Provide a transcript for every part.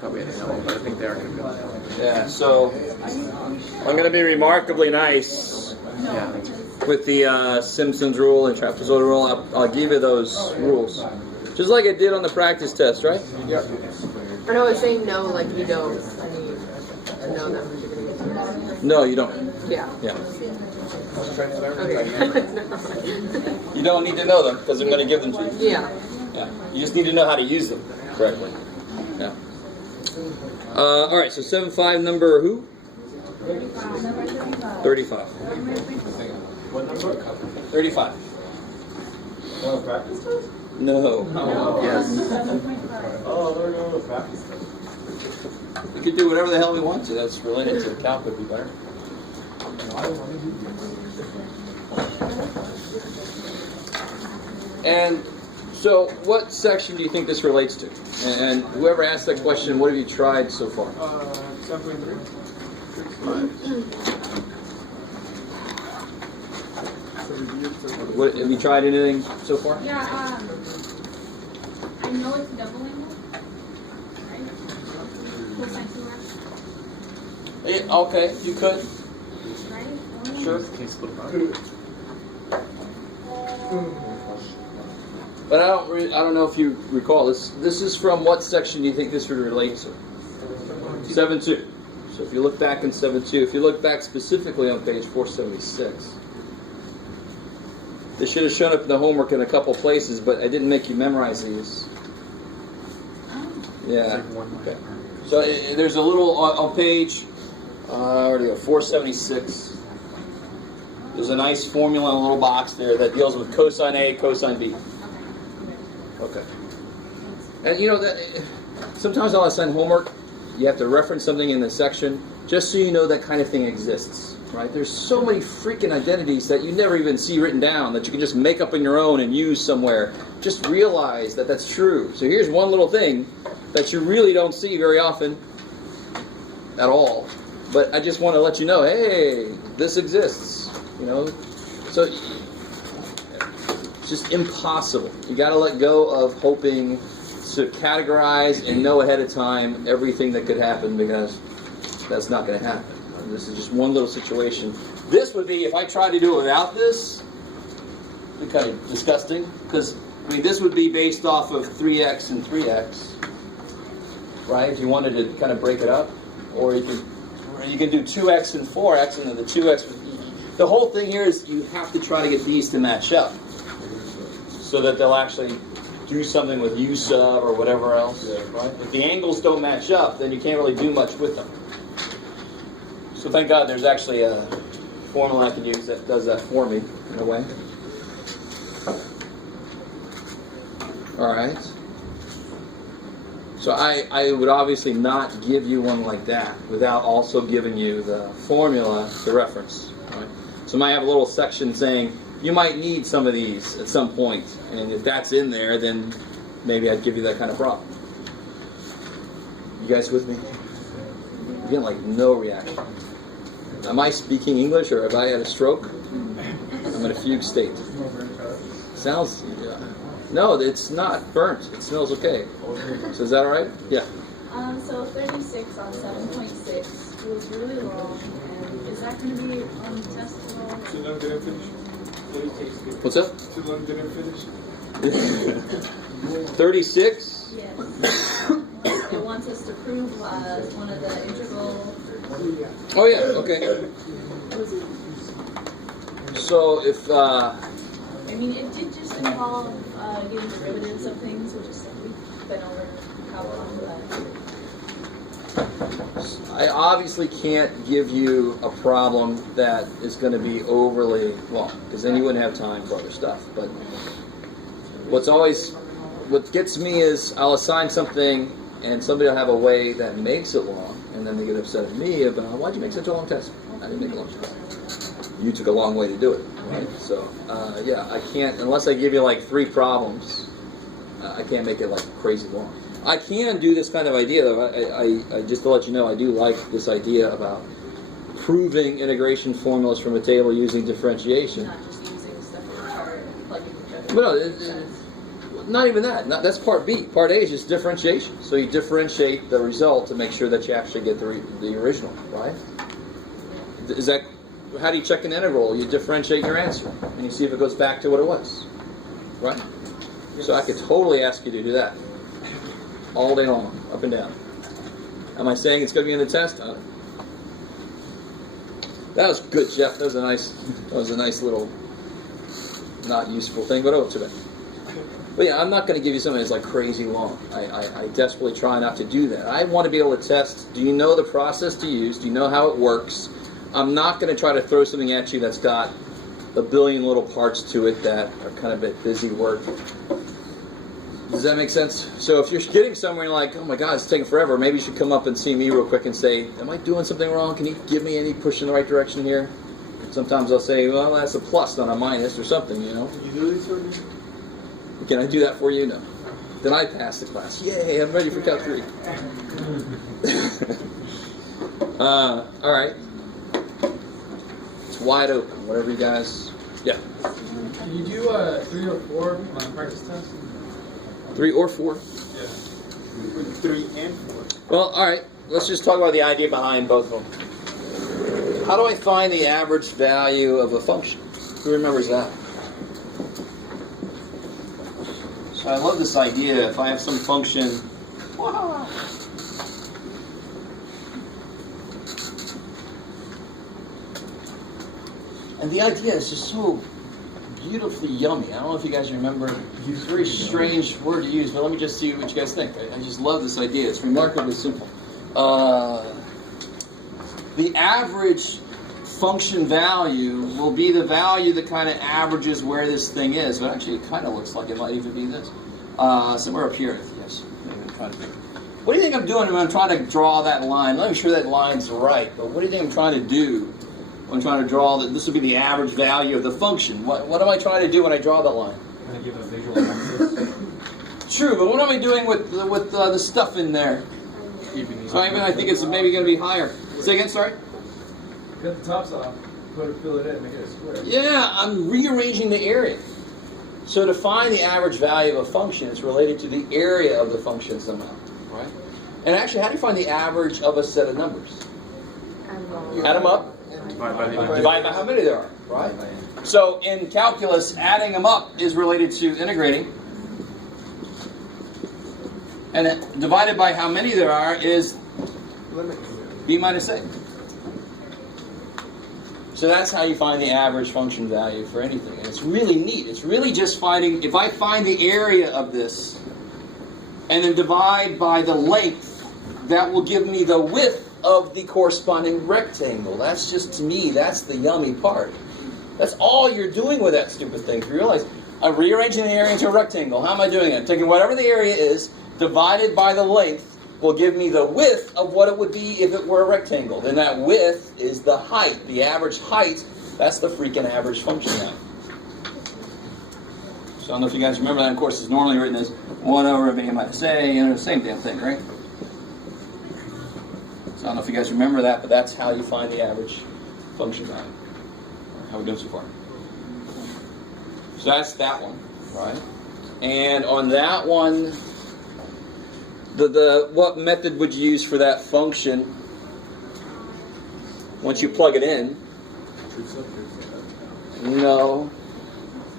probably any of them, but I think they are going to be. Yeah, so I'm going to be remarkably nice with the Simpson's rule and trapezoidal rule. I'll give you those rules. Just like I did on the practice test, right? Yep. Or no, it's saying no, like you don't. I mean, no, that was going to get No, you don't. Yeah. Yeah. Okay. You don't need to know them because I'm going to give them to you. Yeah. Yeah. You just need to know how to use them correctly. Yeah. All right, so 7-5 number who? 35. What number? 35. Oh, practice test? No. Yes. Oh, they're going to practice. We could do whatever the hell we want to. That's related to calc would be better. And so, what section do you think this relates to? And whoever asked that question, what have you tried so far? 7.3. What, have you tried anything so far? Yeah, I know it's a double angle, right? Cosine 2x, Yeah, okay, you could. right? Sure. Can you split them up? But I don't know if you recall this. This is from what section do you think this would relate to? 7.2. So if you look back in 7.2, if you look back specifically on page 476, this should have shown up in the homework in a couple places, but I didn't make you memorize these. Yeah. Okay. So there's a little on page, where do you go? 476. There's a nice formula in a little box there that deals with cosine A, cosine B. Okay. And you know that sometimes I'll assign homework. You have to reference something in the section just so you know that kind of thing exists, right? There's so many freaking identities that you never even see written down that you can just make up on your own and use somewhere. Just realize that that's true. So here's one little thing that you really don't see very often at all. But I just want to let you know, hey, this exists. You know, so it's just impossible. You got to let go of hoping to categorize and know ahead of time everything that could happen, because that's not going to happen. This is just one little situation. This would be, if I tried to do it without this, it'd be kind of disgusting, because I mean this would be based off of 3x and 3x, right? If you wanted to kind of break it up, or you can do 2x and 4x, and then the 2x. The whole thing here is you have to try to get these to match up, so that they'll actually do something with u sub or whatever else, right? If the angles don't match up, then you can't really do much with them. So thank God there's actually a formula I can use that does that for me, in a way. All right. So I would obviously not give you one like that without also giving you the formula to reference, right? So I might have a little section saying, you might need some of these at some point, and if that's in there, then maybe I'd give you that kind of problem. You guys with me? You're getting like no reaction. Am I speaking English, or have I had a stroke? I'm in a fugue state. Sounds... no, it's not burnt. It smells okay. So is that all right? Yeah. So 36 on 7.6 feels really long, and is that going to be on the test as well? Too long didn't finish. What's up? Too long didn't finish. 36? Yes. It wants us to prove one of the integral. Oh yeah, okay. So if, I mean, it did just involve getting derivatives of things, which is we've been over how long, but... I obviously can't give you a problem that is going to be overly long, because then you wouldn't have time for other stuff. But what gets me is I'll assign something and somebody will have a way that makes it long, and then they get upset at me about, why'd you make such a long test? I didn't make a long test. You took a long way to do it, right? So, yeah, I can't, unless I give you like 3 problems, I can't make it like crazy long. I can do this kind of idea, though. I just to let you know, I do like this idea about proving integration formulas from a table using differentiation. Not just using stuff in the chart, plugging each other. But no, not even that. That's part B. Part A is just differentiation. So you differentiate the result to make sure that you actually get the original, right? Is that, how do you check an integral? You differentiate your answer, and you see if it goes back to what it was, right? So I could totally ask you to do that all day long, up and down. Am I saying it's going to be in the test? I don't know. That was good, Jeff. That was a nice little not useful thing, but oh, too bad. But yeah, I'm not going to give you something that's like crazy long. I desperately try not to do that. I want to be able to test, do you know the process to use? Do you know how it works? I'm not going to try to throw something at you that's got a billion little parts to it that are kind of a bit busy work. Does that make sense? So if you're getting somewhere and you're like, oh my God, it's taking forever, maybe you should come up and see me real quick and say, am I doing something wrong? Can you give me any push in the right direction here? Sometimes I'll say, well, that's a plus, not a minus or something, you know. Can you do this for me? Can I do that for you? No. Then I pass the class. Yay, I'm ready for Cal 3. All right. It's wide open, whatever you guys... Yeah. Can you do 3 or 4 on a practice test? 3 or 4? Yeah. 3 and 4. Well, all right. Let's just talk about the idea behind both of them. How do I find the average value of a function? Who remembers that? So I love this idea. If I have some function... And the idea is just so beautifully yummy. I don't know if you guys remember. It's a very strange word to use, but let me just see what you guys think. I just love this idea. It's remarkably simple. The average function value will be the value that kind of averages where this thing is. But actually, it kind of looks like it might even be this. Somewhere up here, yes. What do you think I'm doing when I'm trying to draw that line? Let me make sure that line's right. But what do you think I'm trying to do when I'm trying to draw that? This would be the average value of the function. What am I trying to do when I draw that line? Kind of give a visual access. True, but what am I doing with the stuff in there? So I think it's maybe going to be higher. Say again, sorry? Cut the tops off, fill it in, make it a square. Yeah, I'm rearranging the area. So to find the average value of a function, it's related to the area of the function somehow, right? And actually, how do you find the average of a set of numbers? Add them up. Divide by how many there are, right? So in calculus, adding them up is related to integrating. And divided by how many there are is b minus a. So that's how you find the average function value for anything. And it's really neat. It's really just finding, if I find the area of this and then divide by the length, that will give me the width of the corresponding rectangle. That's just, to me, that's the yummy part. That's all you're doing with that stupid thing. If you realize, I'm rearranging the area into a rectangle. How am I doing it? Taking whatever the area is, divided by the length, will give me the width of what it would be if it were a rectangle. Then that width is the height, the average height. That's the freaking average function now. So I don't know if you guys remember that. Of course, it's normally written as 1 over b minus a, and the same damn thing, right? So I don't know if you guys remember that, but that's how you find the average function value. How we doing so far? So that's that one, right? And on that one, what method would you use for that function once you plug it in? No.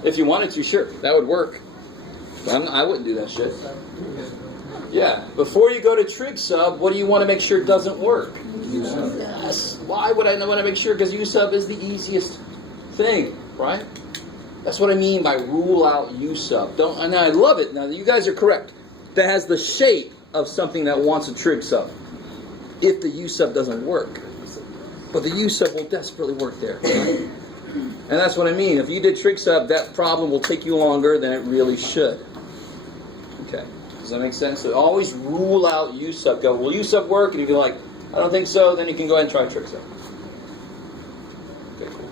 If you wanted to, sure, that would work. But I wouldn't do that shit. Yeah, before you go to trig sub, what do you want to make sure doesn't work? Yes. Why would I want to make sure? Because u sub is the easiest thing, right? That's what I mean by rule out u sub. And I love it. Now, you guys are correct. That has the shape of something that wants a trig sub if the u sub doesn't work. But the u sub will desperately work there. Right? And that's what I mean. If you did trig sub, that problem will take you longer than it really should. Okay. Does that make sense? So always rule out u sub. Go, will u sub work? And if you're like, I don't think so, then you can go ahead and try trig sub. Okay, cool.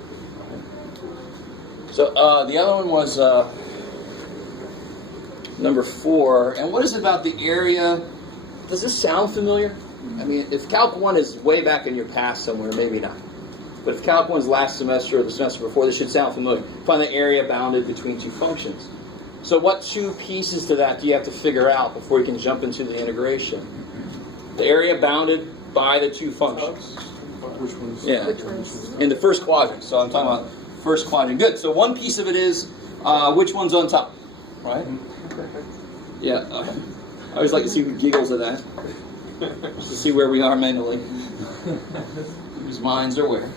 So the other one was number 4. And what is it about the area? Does this sound familiar? I mean, if Calc 1 is way back in your past somewhere, maybe not. But if Calc 1 is last semester or the semester before, this should sound familiar. Find the area bounded between two functions. So what two pieces to that do you have to figure out before you can jump into the integration? The area bounded by the two functions. Which ones? Yeah. Which ones? In the first quadrant. So I'm talking about first quadrant. Good. So one piece of it is which one's on top, right? Yeah. I always like to see who giggles at that. Just to see where we are mentally. Whose minds are where.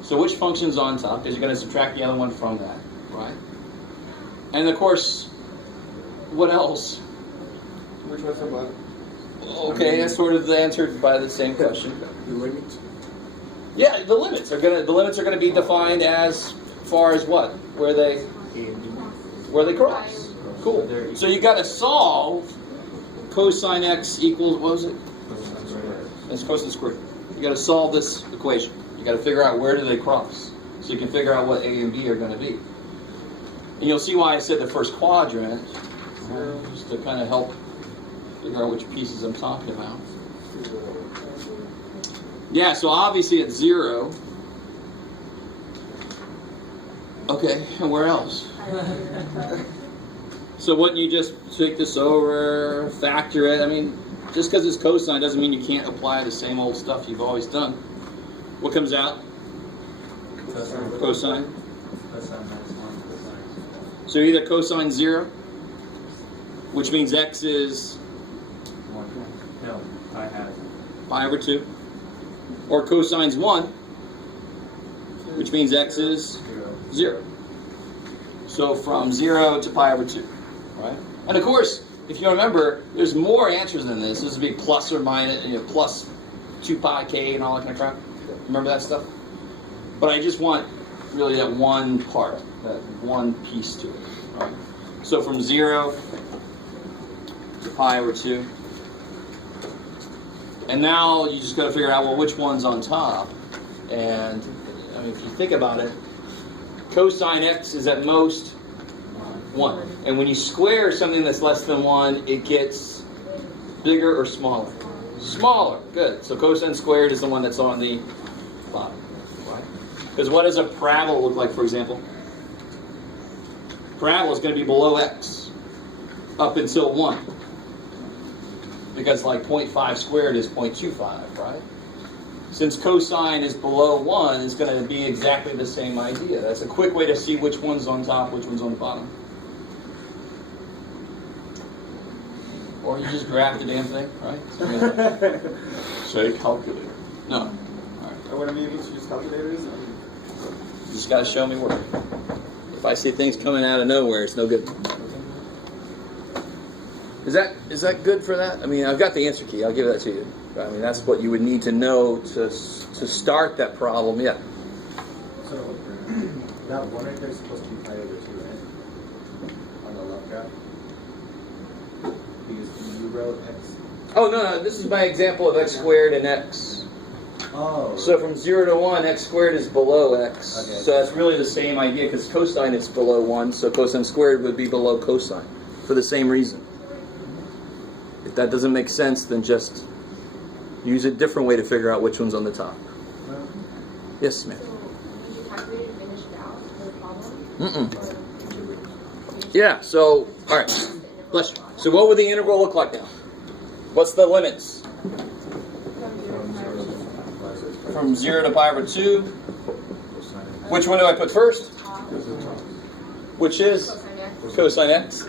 So which function's on top? Because you're going to subtract the other one from that, right? And of course, what else? Which one's the bottom? Okay, that's sort of answered by the same question. The limits. Yeah, the limits are gonna be defined as far as what? Where they cross. Cool. So you got to solve cosine x equals, what was it? It's cosine squared. You got to solve this equation. You got to figure out where do they cross, so you can figure out what a and b are going to be. And you'll see why I said the first quadrant, just to kind of help figure out which pieces I'm talking about. Yeah, so obviously it's 0. Okay, and where else? So wouldn't you just take this over, factor it? I mean, just because it's cosine doesn't mean you can't apply the same old stuff you've always done. What comes out? Cosine. So either cosine 0, which means x is No, I have. pi over 2, or cosine's 1, which means x is 0. So from 0 to pi over 2, right? And of course, if you remember, there's more answers than this. This would be plus or minus, plus 2 pi k and all that kind of crap. Remember that stuff? But I just want really that one part, that one piece to it, right? So from 0 to pi over 2. And now you just got to figure out, well, which one's on top. And I mean, if you think about it, cosine x is at most 1. And when you square something that's less than 1, it gets bigger or smaller? Smaller. Good. So cosine squared is the one that's on the bottom. Because what does a parabola look like, for example? Parabola is going to be below x up until 1. Because like 0.5 squared is 0.25, right? Since cosine is below 1, it's going to be exactly the same idea. That's a quick way to see which one's on top, which one's on the bottom. Or you just grab the damn thing, right? Say calculator. No. All right. I want to be able to use calculators. You just got to show me where. If I see things coming out of nowhere, it's no good. Is that good for that? I mean, I've got the answer key. I'll give that to you. I mean, that's what you would need to know to start that problem. Yeah. So that one right there is supposed to be pi over 2, right? On the left graph. Because you wrote x. Oh no, this is my example of x squared and x. Oh. So from 0 to 1, x squared is below x. Okay. So that's really the same idea because cosine is below 1, so cosine squared would be below cosine for the same reason. If that doesn't make sense, then just use a different way to figure out which one's on the top. Yes, ma'am. So, did you calculate it and finish it out for the problem? Yeah, so, all right. Bless you. So what would the integral look like now? What's the limits? From 0 to pi over 2. Which one do I put first? Which is cosine x.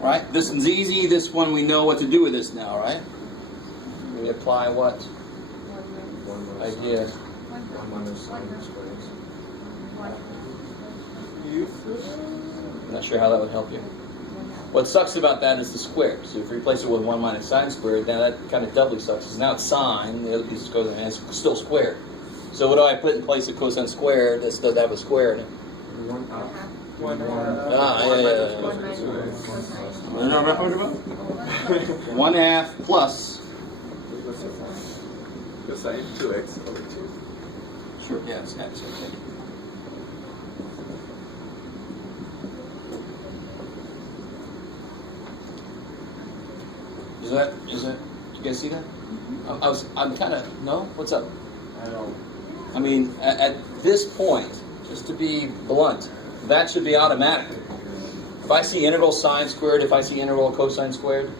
Right? This one's easy. This one we know what to do with this now, right? We apply what idea? 1 minus sine squared. I'm not sure how that would help you. What sucks about that is the square. So if you replace it with 1 minus sine squared, now that kind of doubly sucks. Because now it's sine, the other piece is cosine, and it's still squared. So what do I put in place of cosine squared that doesn't have a square in it? 1/2 plus. Cosine 2x over 2. Sure, yeah, it's x, okay. Is that, do you guys see that? I'm kind of, no? What's up? I don't. I mean, at this point, just to be blunt, that should be automatic. If I see integral sine squared, if I see integral cosine squared,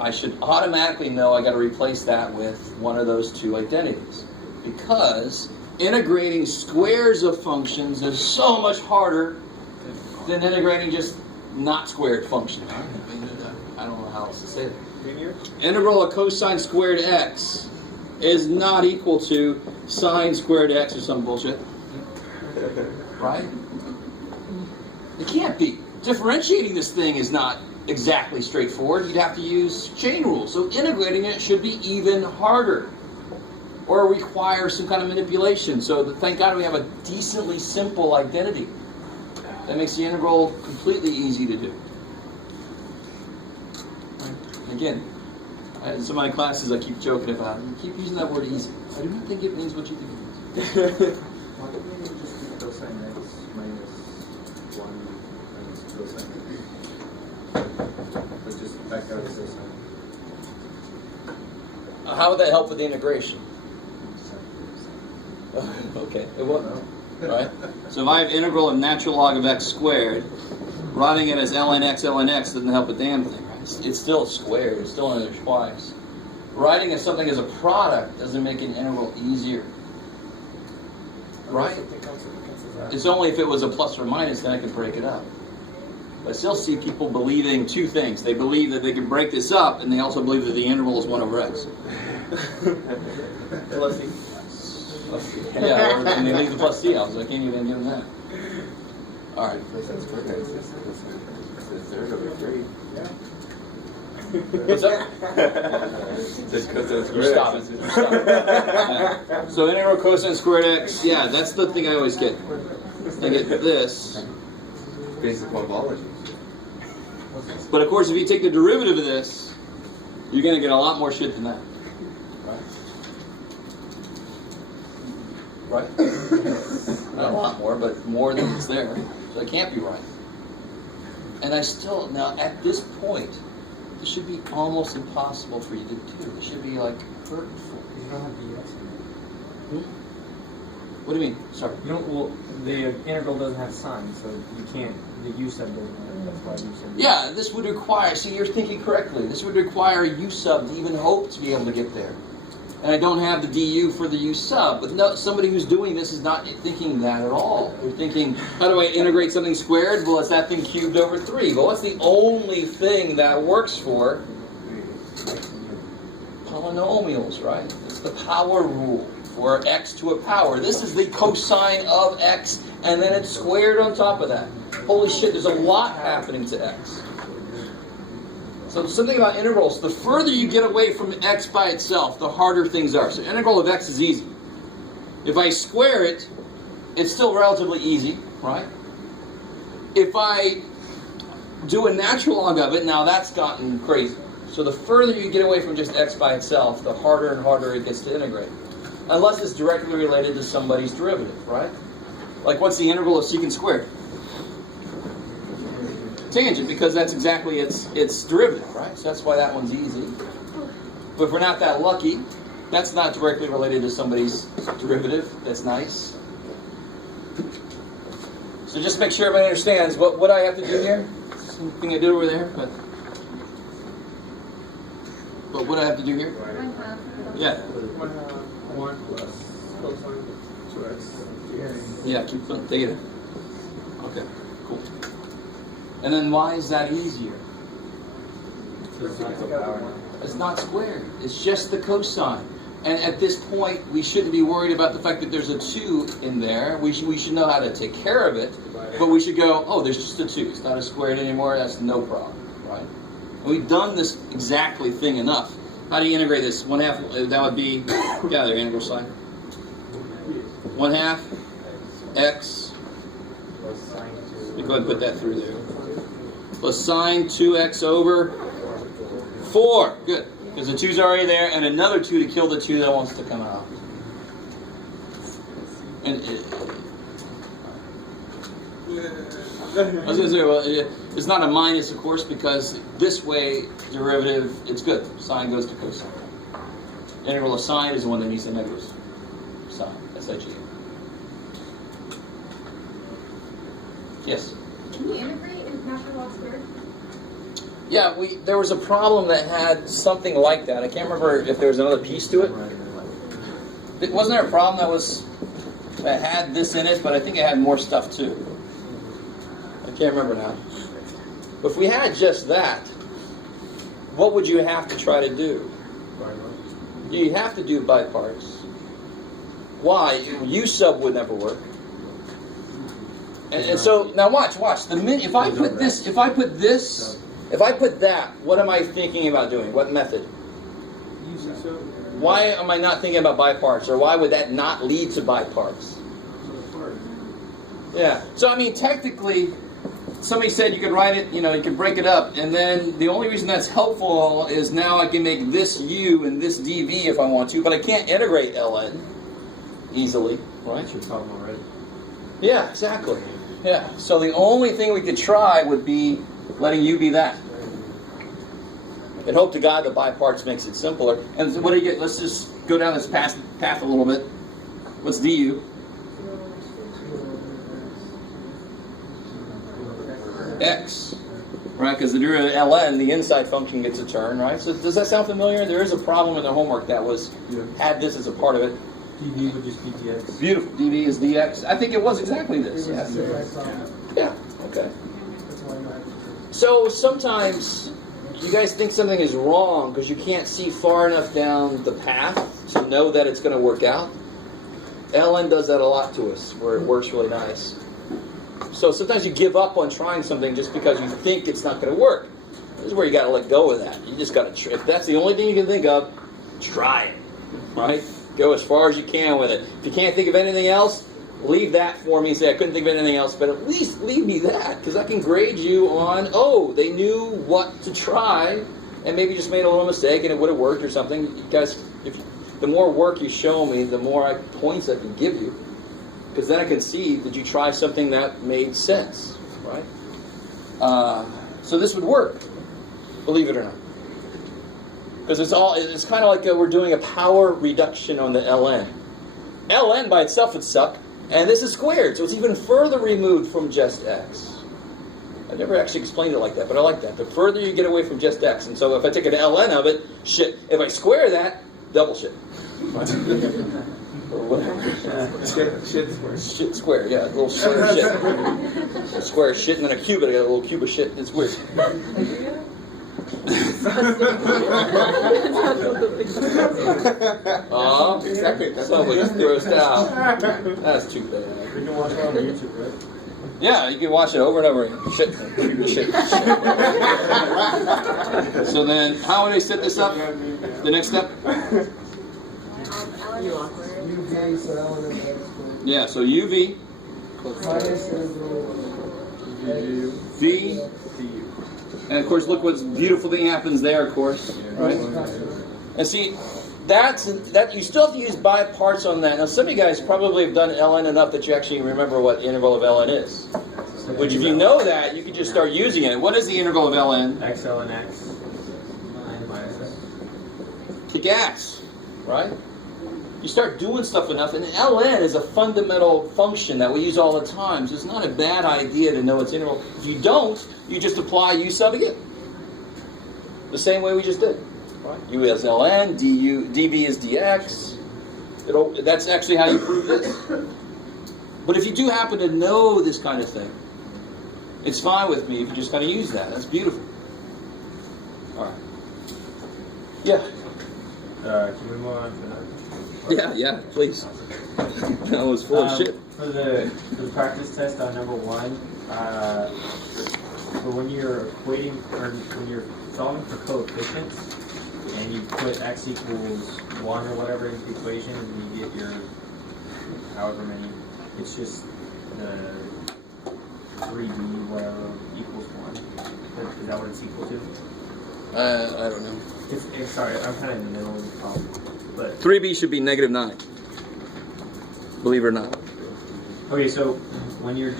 I should automatically know I got to replace that with one of those two identities. Because integrating squares of functions is so much harder than integrating just not squared functions. I don't know how else to say that. Integral of cosine squared x is not equal to sine squared x or some bullshit. Right? It can't be. Differentiating this thing is not exactly straightforward. You'd have to use chain rules. So integrating it should be even harder. Or require some kind of manipulation. So thank God we have a decently simple identity. That makes the integral completely easy to do. Again, in some of my classes I keep joking about, you keep using that word easy. I do not think it means what you think it means. Why don't we just do cosine x minus 1 minus cosine x? Let's just back out the cosine. How would that help with the integration? Okay, it won't. Right? So if I have integral of natural log of x squared, writing it as ln x doesn't help a damn thing. Right? It's still squared. It's still another twice. Writing as something as a product doesn't make an integral easier. Right? It's only if it was a plus or minus then I can break it up. But I still see people believing two things. They believe that they can break this up, and they also believe that the integral is 1 over x. Plus C. Yeah, and they leave the plus c out, so I can't even give them that. All right. What's up? Just because it's You stop it. You stop it. Yeah. So integral cosine squared x, yeah, that's the thing I always get. I get this. basic homology. But of course, if you take the derivative of this, you're going to get a lot more shit than that. Right? Not a lot more, but more than it's there. So it can't be right. And I still, now at this point, it should be almost impossible for you to do. It should be like hurtful. You don't have dx in What do you mean? Sorry. it. You don't. Well, the integral doesn't have sign, so you can't. The u sub doesn't have it. That's why you said. Yeah, this would require, see, you're thinking correctly. This would require a u sub to even hope to be able to get there. And I don't have the du for the u sub, but no, somebody who's doing this is not thinking that at all. They're thinking, how do I integrate something squared? Well, it's that thing cubed over 3. Well, what's the only thing that works for polynomials, right? It's the power rule for x to a power. This is the cosine of x, and then it's squared on top of that. Holy shit, there's a lot happening to x. So something about integrals, the further you get away from x by itself, the harder things are. So integral of x is easy. If I square it, it's still relatively easy, right? If I do a natural log of it, now that's gotten crazy. So the further you get away from just x by itself, the harder and harder it gets to integrate. Unless it's directly related to somebody's derivative, right? Like what's the integral of secant squared? Tangent, because that's exactly its derivative, right? So that's why that one's easy. But if we're not that lucky, that's not directly related to somebody's derivative. That's nice. So just make sure everybody understands what I have to do here. Something I did over there, but what I have to do here? Yeah. 1 plus cosine 2x. Yeah, keep putting theta. Okay, cool. And then why is that easier? It's not squared. It's just the cosine. And at this point, we shouldn't be worried about the fact that there's a 2 in there. We should know how to take care of it. But we should go, oh, there's just a 2. It's not a squared anymore. That's no problem, right? And we've done this exactly thing enough. How do you integrate this? 1/2, that would be, yeah, their integral sign. 1/2 x. Let me go ahead and put that through there. Plus sine 2x over 4. Good. Because the 2's already there, and another 2 to kill the 2 that wants to come out. And I was going to say, well, it's not a minus, of course, because this way, derivative, it's good. Sine goes to cosine. Integral of sine is the one that needs the negatives. sign, S-I-G. Yes? Can you integrate in natural log squared? Yeah, there was a problem that had something like that. I can't remember if there was another piece to it. Wasn't there a problem that had this in it, but I think it had more stuff too. I can't remember now. But if we had just that, what would you have to try to do? You have to do by parts. Why? U sub would never work. And so now watch. The minute if I put that, what am I thinking about doing? What method? Why am I not thinking about by parts, or why would that not lead to by parts? Yeah. So I mean, technically, somebody said you could write it. You could break it up, and then the only reason that's helpful is now I can make this U and this dV if I want to, but I can't integrate ln easily, right? That's your problem already. Yeah, exactly. Yeah. So the only thing we could try would be letting U be that. And hope to God that by parts makes it simpler. And what do you get? Let's just go down this path a little bit. What's du? X. Right? Because the derivative ln, the inside function gets a turn, right? So does that sound familiar? There is a problem in the homework that had this as a part of it. dv would just be dx. Beautiful. dv is dx. I think it was exactly this. Yeah. Okay. So sometimes you guys think something is wrong because you can't see far enough down the path to know that it's going to work out. ln does that a lot to us, where it works really nice. So sometimes you give up on trying something just because you think it's not going to work. This is where you got to let go of that. You just got to. If that's the only thing you can think of, try it. Right? Go as far as you can with it. If you can't think of anything else, leave that for me. Say I couldn't think of anything else, but at least leave me that, because I can grade you on. Oh, they knew what to try, and maybe just made a little mistake, and it would have worked or something. You guys, the more work you show me, the more points I can give you. Because then I can see, did you try something that made sense, right? So this would work, believe it or not. Because it's kind of like we're doing a power reduction on the ln. ln by itself would suck, and this is squared, so it's even further removed from just x. I've never actually explained it like that, but I like that. The further you get away from just x, and so if I take an ln of it, shit. If I square that, double shit. Or whatever. Shit square. Shit square, yeah, a little shit. A square shit, and then a cube, I got a little cube of shit. It's weird. Exactly. That's Somebody grossed out. That's too bad. You can watch it on YouTube, right? Yeah, you can watch it over and over again. Shit. So then, how would I set this up? The next step? Yeah, so UV. V. And of course, look what's beautiful thing happens there, of course. Right? And see, that you still have to use by parts on that. Now, some of you guys probably have done ln enough that you actually remember what the integral of ln is. Which, if you know that, you can just start using it. What is the integral of ln? X ln x minus x. To gas, right? You start doing stuff enough, and ln is a fundamental function that we use all the time, so it's not a bad idea to know its integral. If you don't, you just apply u sub again. The same way we just did. Right? U is ln, dv is dx. That's actually how you prove this. But if you do happen to know this kind of thing, it's fine with me if you just kind of use that. That's beautiful. All right. Yeah. Can we move on to that? Yeah, please. That was full of shit. For the practice test on number 1, for when you're equating, or when you're solving for coefficients, and you put x equals 1 or whatever into the equation, and you get your however many, it's just the 3b whatever equals 1. Is that what it's equal to? I don't know. Sorry, I'm kind of in the middle of the problem. But 3b should be -9. Believe it or not. okay, so when you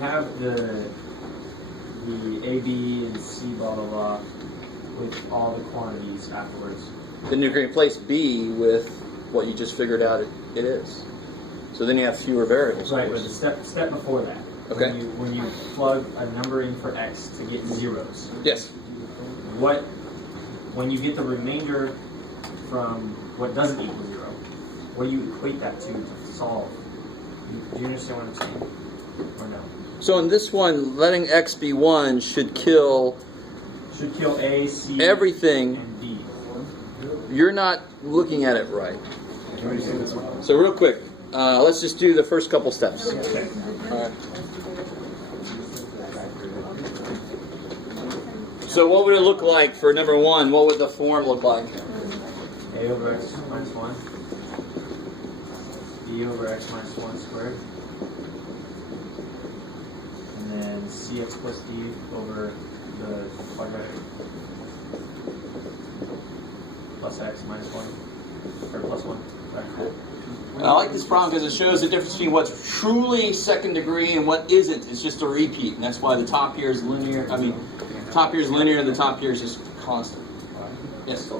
have the A, B, and C, blah blah blah, with all the quantities afterwards. Then you're going to replace b with what you just figured out It is. So then you have fewer variables. of Right, but course. the step before that. Okay. When you plug a number in for x to get zeros, Yes. when you get the remainder from what doesn't equal 0, what do you equate that to solve? Do you understand what I'm saying? Or no? So in this one, letting x be 1 should kill Should kill A, C, everything. and B. You're not looking at it right. So real quick, let's just do the first couple steps. Okay. All right. So what would it look like for number 1? What would the form look like? A over x minus 1. B over x minus 1 squared. And then cx plus d over the quadratic plus x minus 1. Or plus 1. Right. I like this problem because it shows the difference between what's truly second degree and what isn't. It's just a repeat, and that's why the top here is linear. Top here is linear, and the top here is just constant. Yes.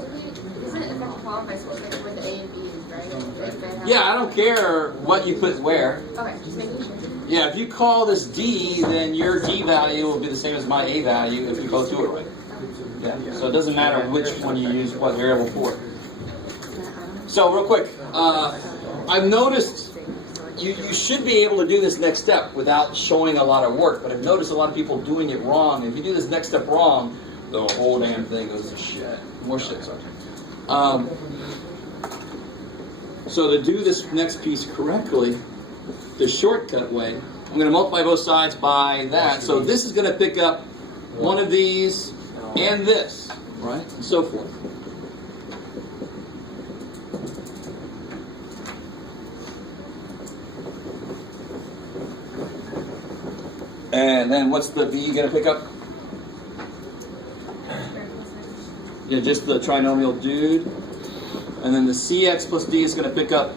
Isn't it if I qualify supposed to make where the A and B is, right? If they have- Yeah, I don't care what you put where. Okay, just making sure. Yeah, if you call this D, then your D value will be the same as my A value if you both do it right. Yeah. So it doesn't matter which one you use what variable for. So real quick, I've noticed you should be able to do this next step without showing a lot of work, but I've noticed a lot of people doing it wrong. If you do this next step wrong, the whole damn thing goes to shit. More shit, sorry. So to do this next piece correctly, the shortcut way, I'm going to multiply both sides by that. So this is going to pick up one of these and this, right? And so forth. And then what's the B going to pick up? Yeah, just the trinomial dude. And then the cx plus d is going to pick up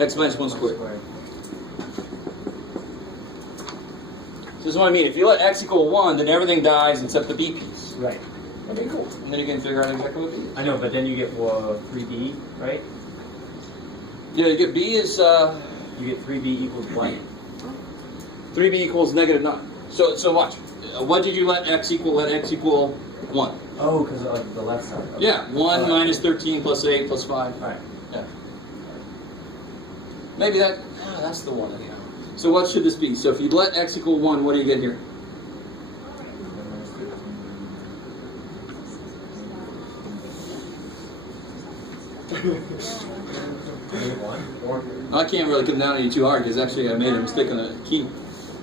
x minus 1 squared. So this is what I mean. If you let x equal 1, then everything dies except the b piece. Right. Okay, cool. And then you can figure out exactly what b is. I know, but then you get 3b, right? Yeah, you get b is... You get 3b equals blank. 3b equals negative 9. So watch. What did you let x equal? Let x equal 1. Oh, because of the left side. Okay. Yeah, 1 minus 13 plus 8 plus 5. Alright. Yeah. Maybe that's the one anyhow. So what should this be? So if you let x equal 1, what do you get here? I can't really come down on you too hard because actually I made a mistake on the key.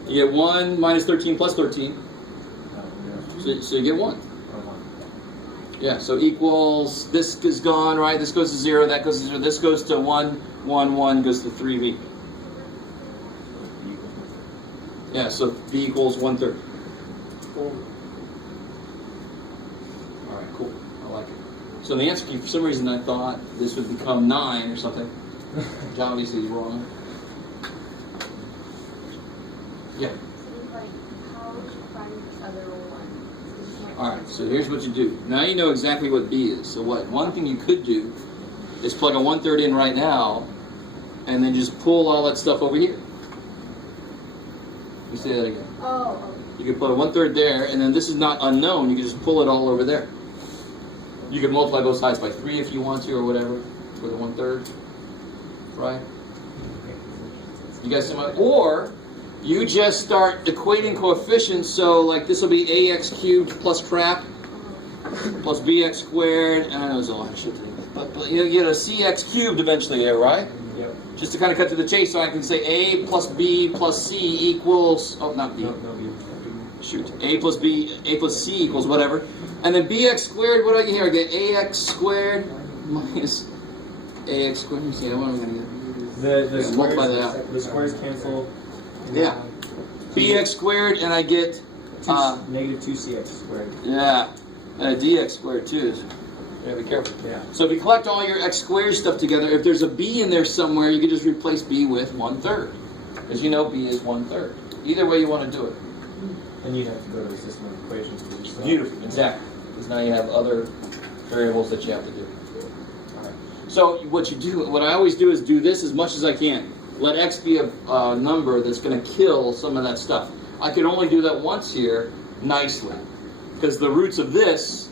You get 1 minus 13 plus 13. So you get 1. Yeah, so equals, this is gone, right? This goes to 0, that goes to 0, this goes to 1, 1, 1 goes to 3b. Yeah, so b equals 1/3. Alright, cool. I like it. So the answer key, for some reason I thought this would become 9 or something, which obviously is wrong. Yeah. How would you find the other one? Alright, so here's what you do. Now you know exactly what b is. So what? One thing you could do is plug a 1/3 in right now, and then just pull all that stuff over here. Let me say that again. Oh. You can put a 1/3 there, and then this is not unknown. You can just pull it all over there. You can multiply both sides by 3 if you want to, or whatever, for the 1/3. Right? You guys see my... Or you just start equating coefficients, so like this will be ax cubed plus crap plus bx squared, and I know there's a lot of shit today, but you'll get a cx cubed eventually there, right? Yep. Just to kind of cut to the chase, so I can say a plus b plus c equals, oh, not b, No, B. shoot, a plus c equals whatever, and then bx squared, what do I get here? I get ax squared minus ax squared, let me see, what am I going to get? The multiply that out. The squares cancel. Yeah. Bx squared, and I get Negative 2cx squared. yeah, and a dx squared too. Yeah, be careful. Yeah. So if you collect all your x squared stuff together, if there's a b in there somewhere, you can just replace b with 1/3, because you know b is 1/3. Either way you want to do it. Then you'd have to go to the system of equations for yourself. Beautiful, exactly. Because now you have other variables that you have to do. All right. So what I always do is do this as much as I can. Let x be a number that's going to kill some of that stuff. I can only do that once here nicely, because the roots of this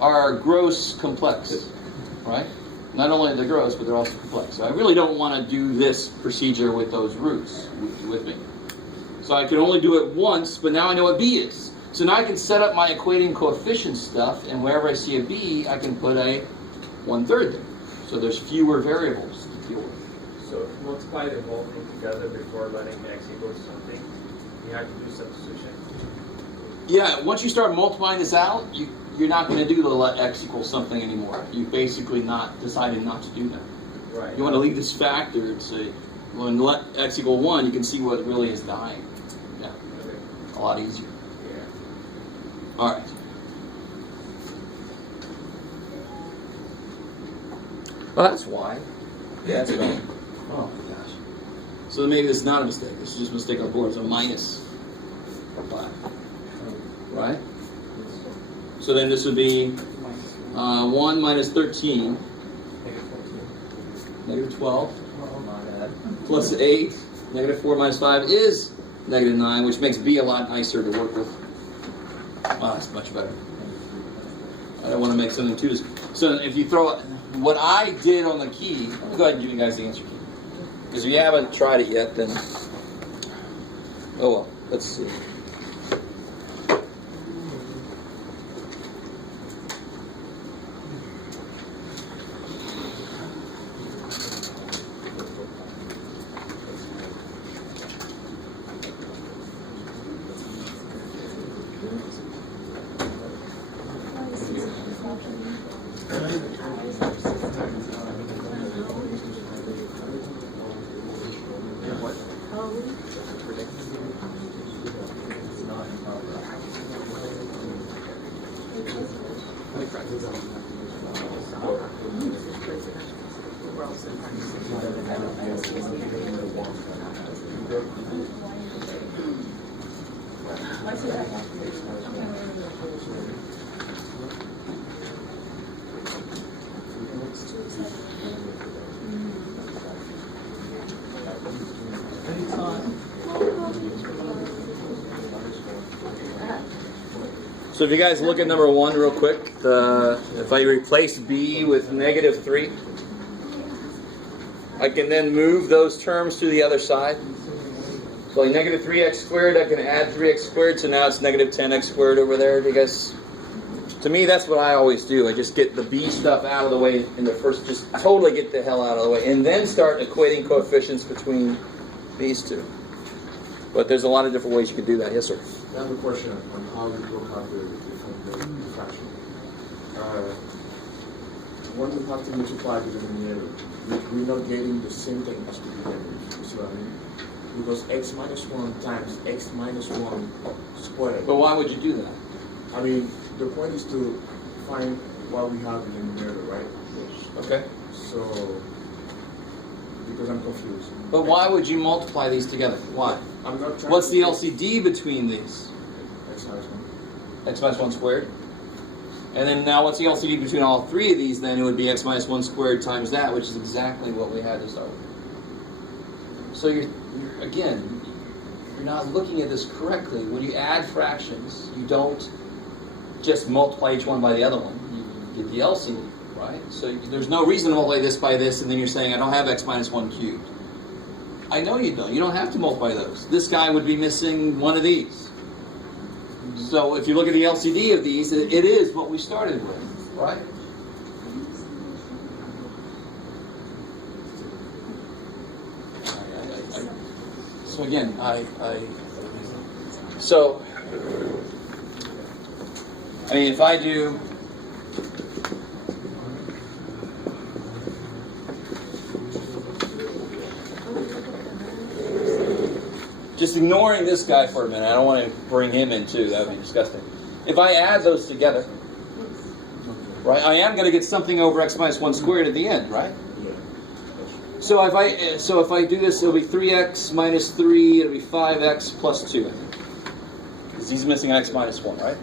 are gross complex, right? Not only are they gross, but they're also complex. So I really don't want to do this procedure with those roots with me. So I can only do it once, but now I know what b is. So now I can set up my equating coefficient stuff, and wherever I see a b, I can put a 1/3 there. So there's fewer variables to deal with. So if you multiply the whole thing together before letting x equals something, you have to do substitution. Yeah, once you start multiplying this out, you're not going to do the let x equal something anymore. You basically decided not to do that. Right. You want to leave this factor and say, when let x equal 1, you can see what really is dying. Yeah, Okay. a lot easier. Yeah. All right. Well, that's why. Yeah, that's right. Oh my gosh. So maybe this is not a mistake. This is just a mistake on the board. It's a minus 5. Right? So then this would be 1 minus 13, negative 12, plus 8, negative 4 minus 5 is negative 9, which makes b a lot nicer to work with. Oh, that's much better. I don't want to make something too discrete. So if you throw what I did on the key, I'm going to go ahead and give you guys the answer key. Because if you haven't tried it yet, then, oh well, let's see. So if you guys look at number 1 real quick, if I replace b with negative 3, I can then move those terms to the other side. So like negative 3x squared, I can add 3x squared, so now it's negative 10x squared over there. Do you guys? To me, that's what I always do. I just get the b stuff out of the way in the first, just totally get the hell out of the way, and then start equating coefficients between these two. But there's a lot of different ways you can do that. Yes, sir? I have a question on how we work out the different fraction. When we have to multiply the denominator, we're not getting the same thing as we did. You see what I mean? Because x minus 1 times x minus 1 squared. But why would you do that? I mean, the point is to find what we have in the numerator, right? Okay. So, because I'm confused. But why would you multiply these together? Why? I'm not trying What's to the LCD between these? X minus 1. X minus 1 squared. And then now what's the LCD between all 3 of these? Then it would be x minus 1 squared times that, which is exactly what we had to start with. So you're not looking at this correctly. When you add fractions, you don't just multiply each one by the other one. You get the LCD, right? So there's no reason to multiply this by this, and then you're saying, I don't have x minus 1 cubed. I know you don't. You don't have to multiply those. This guy would be missing one of these. So if you look at the LCD of these, it is what we started with, right? So again, I mean, if I do, just ignoring this guy for a minute, I don't want to bring him in too, that would be disgusting. If I add those together, right, I am going to get something over x minus 1 squared at the end, right? So if I do this, it'll be 3x minus 3, it'll be 5x plus 2, I think. Because he's missing an x minus 1, right?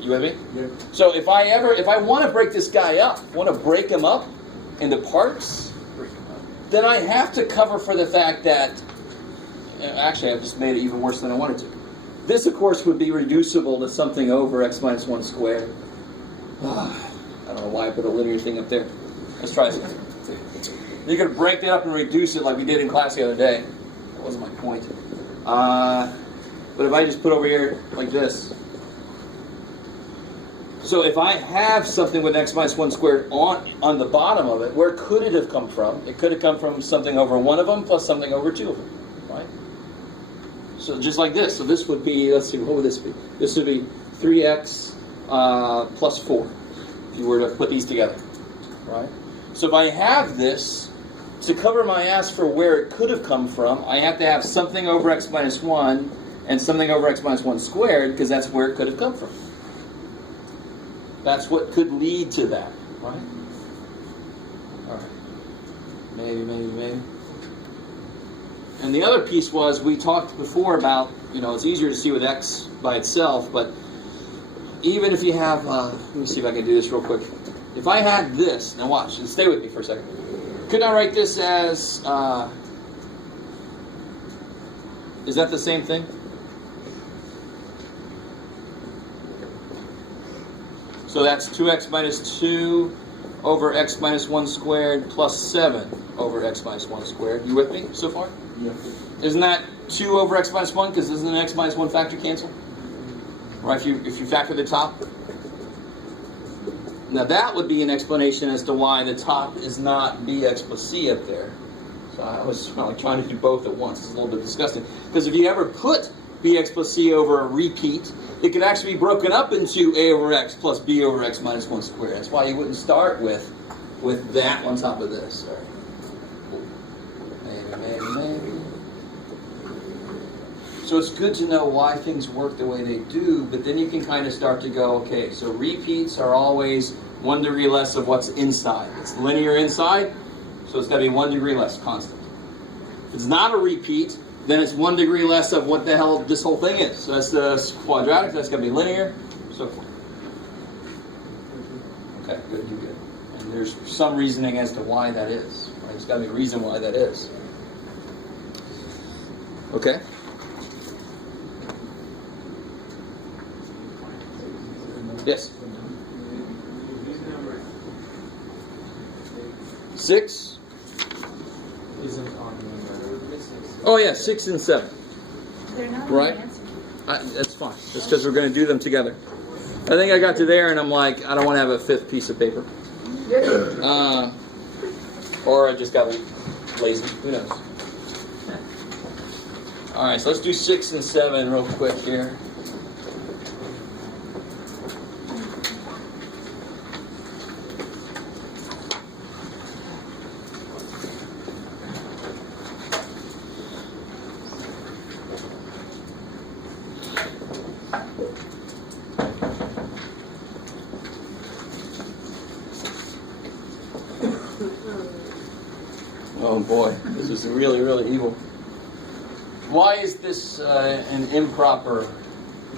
You with me? Yeah. So if I want to break this guy up, want to break him up, into parts, then I have to cover for the fact that, actually I've just made it even worse than I wanted to. This, of course, would be reducible to something over x minus 1 squared. I don't know why I put a linear thing up there. Let's try this. You're going to break that up and reduce it like we did in class the other day. That wasn't my point. But if I just put over here like this. So if I have something with x minus 1 squared on the bottom of it, where could it have come from? It could have come from something over one of them plus something over two of them, right? So just like this. So this would be, let's see, what would this be? This would be 3x plus 4, if you were to put these together, right? So if I have this, to cover my ass for where it could have come from, I have to have something over x minus 1 and something over x minus 1 squared, because that's where it could have come from. That's what could lead to that, right? All right. Maybe. And the other piece was, we talked before about, it's easier to see with x by itself, but even if you have, let me see if I can do this real quick. If I had this, now watch, stay with me for a second. Could I write this as, is that the same thing? So that's 2x minus 2 over x minus 1 squared plus 7 over x minus 1 squared. You with me so far? Yeah. Isn't that 2 over x minus 1, because doesn't an x minus 1 factor cancel? Right, if you factor the top? Now that would be an explanation as to why the top is not bx plus c up there. So I was trying to do both at once. It's a little bit disgusting. Because if you ever put bx plus c over a repeat, it could actually be broken up into a over x plus b over x minus 1 squared. That's why you wouldn't start with that on top of this. All right. Maybe. So it's good to know why things work the way they do, but then you can kind of start to go, okay, so repeats are always 1 degree less of what's inside. It's linear inside, so it's got to be 1 degree less, constant. If it's not a repeat, then it's 1 degree less of what the hell this whole thing is. So that's the quadratic, that's going to be linear, so forth. Okay, good. And there's some reasoning as to why that is. Right? There's got to be a reason why that is. Okay? Yes? 6? Isn't on the Oh yeah, 6 and 7. They're not Right. the answer. That's fine. That's because we're going to do them together. I think I got to there and I'm like, I don't want to have a 5th piece of paper. Or I just got lazy. Who knows? Alright, so let's do 6 and 7 real quick here. Oh boy, this is really, really evil. Why is this an improper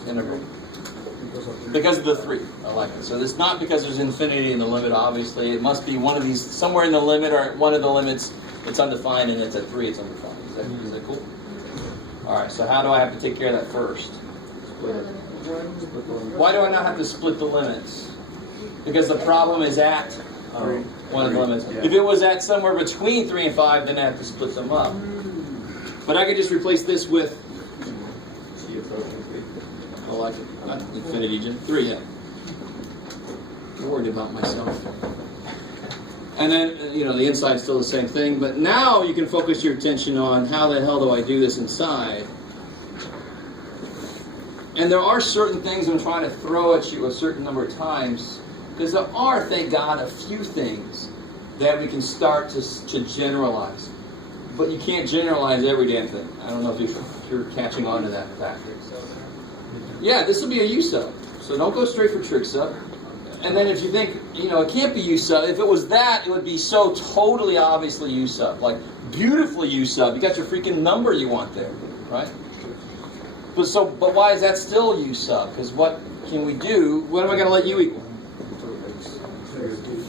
integral? Because of the 3. I like it. So it's not because there's infinity in the limit, obviously. It must be one of these, somewhere in the limit or one of the limits, it's undefined, and it's at 3, it's undefined. Is that cool? Alright, so how do I have to take care of that first? Why do I not have to split the limits? Because the problem is at one of the limits. Yeah. If it was at somewhere between 3 and 5, then I have to split them up. But I could just replace this with, I like it, not infinity, just 3, yeah. I'm worried about myself. And then, the inside's still the same thing, but now you can focus your attention on how the hell do I do this inside. And there are certain things I'm trying to throw at you a certain number of times, because there are, thank God, a few things that we can start to generalize. But you can't generalize every damn thing. I don't know if you're catching on to that fact. Yeah, this will be a U sub. So don't go straight for trig sub. And then if you think, it can't be U sub, if it was that, it would be so totally obviously U sub. Like, beautifully U sub. You got your freaking number you want there, right? But why is that still U sub? Because what can we do? What am I going to let U equal?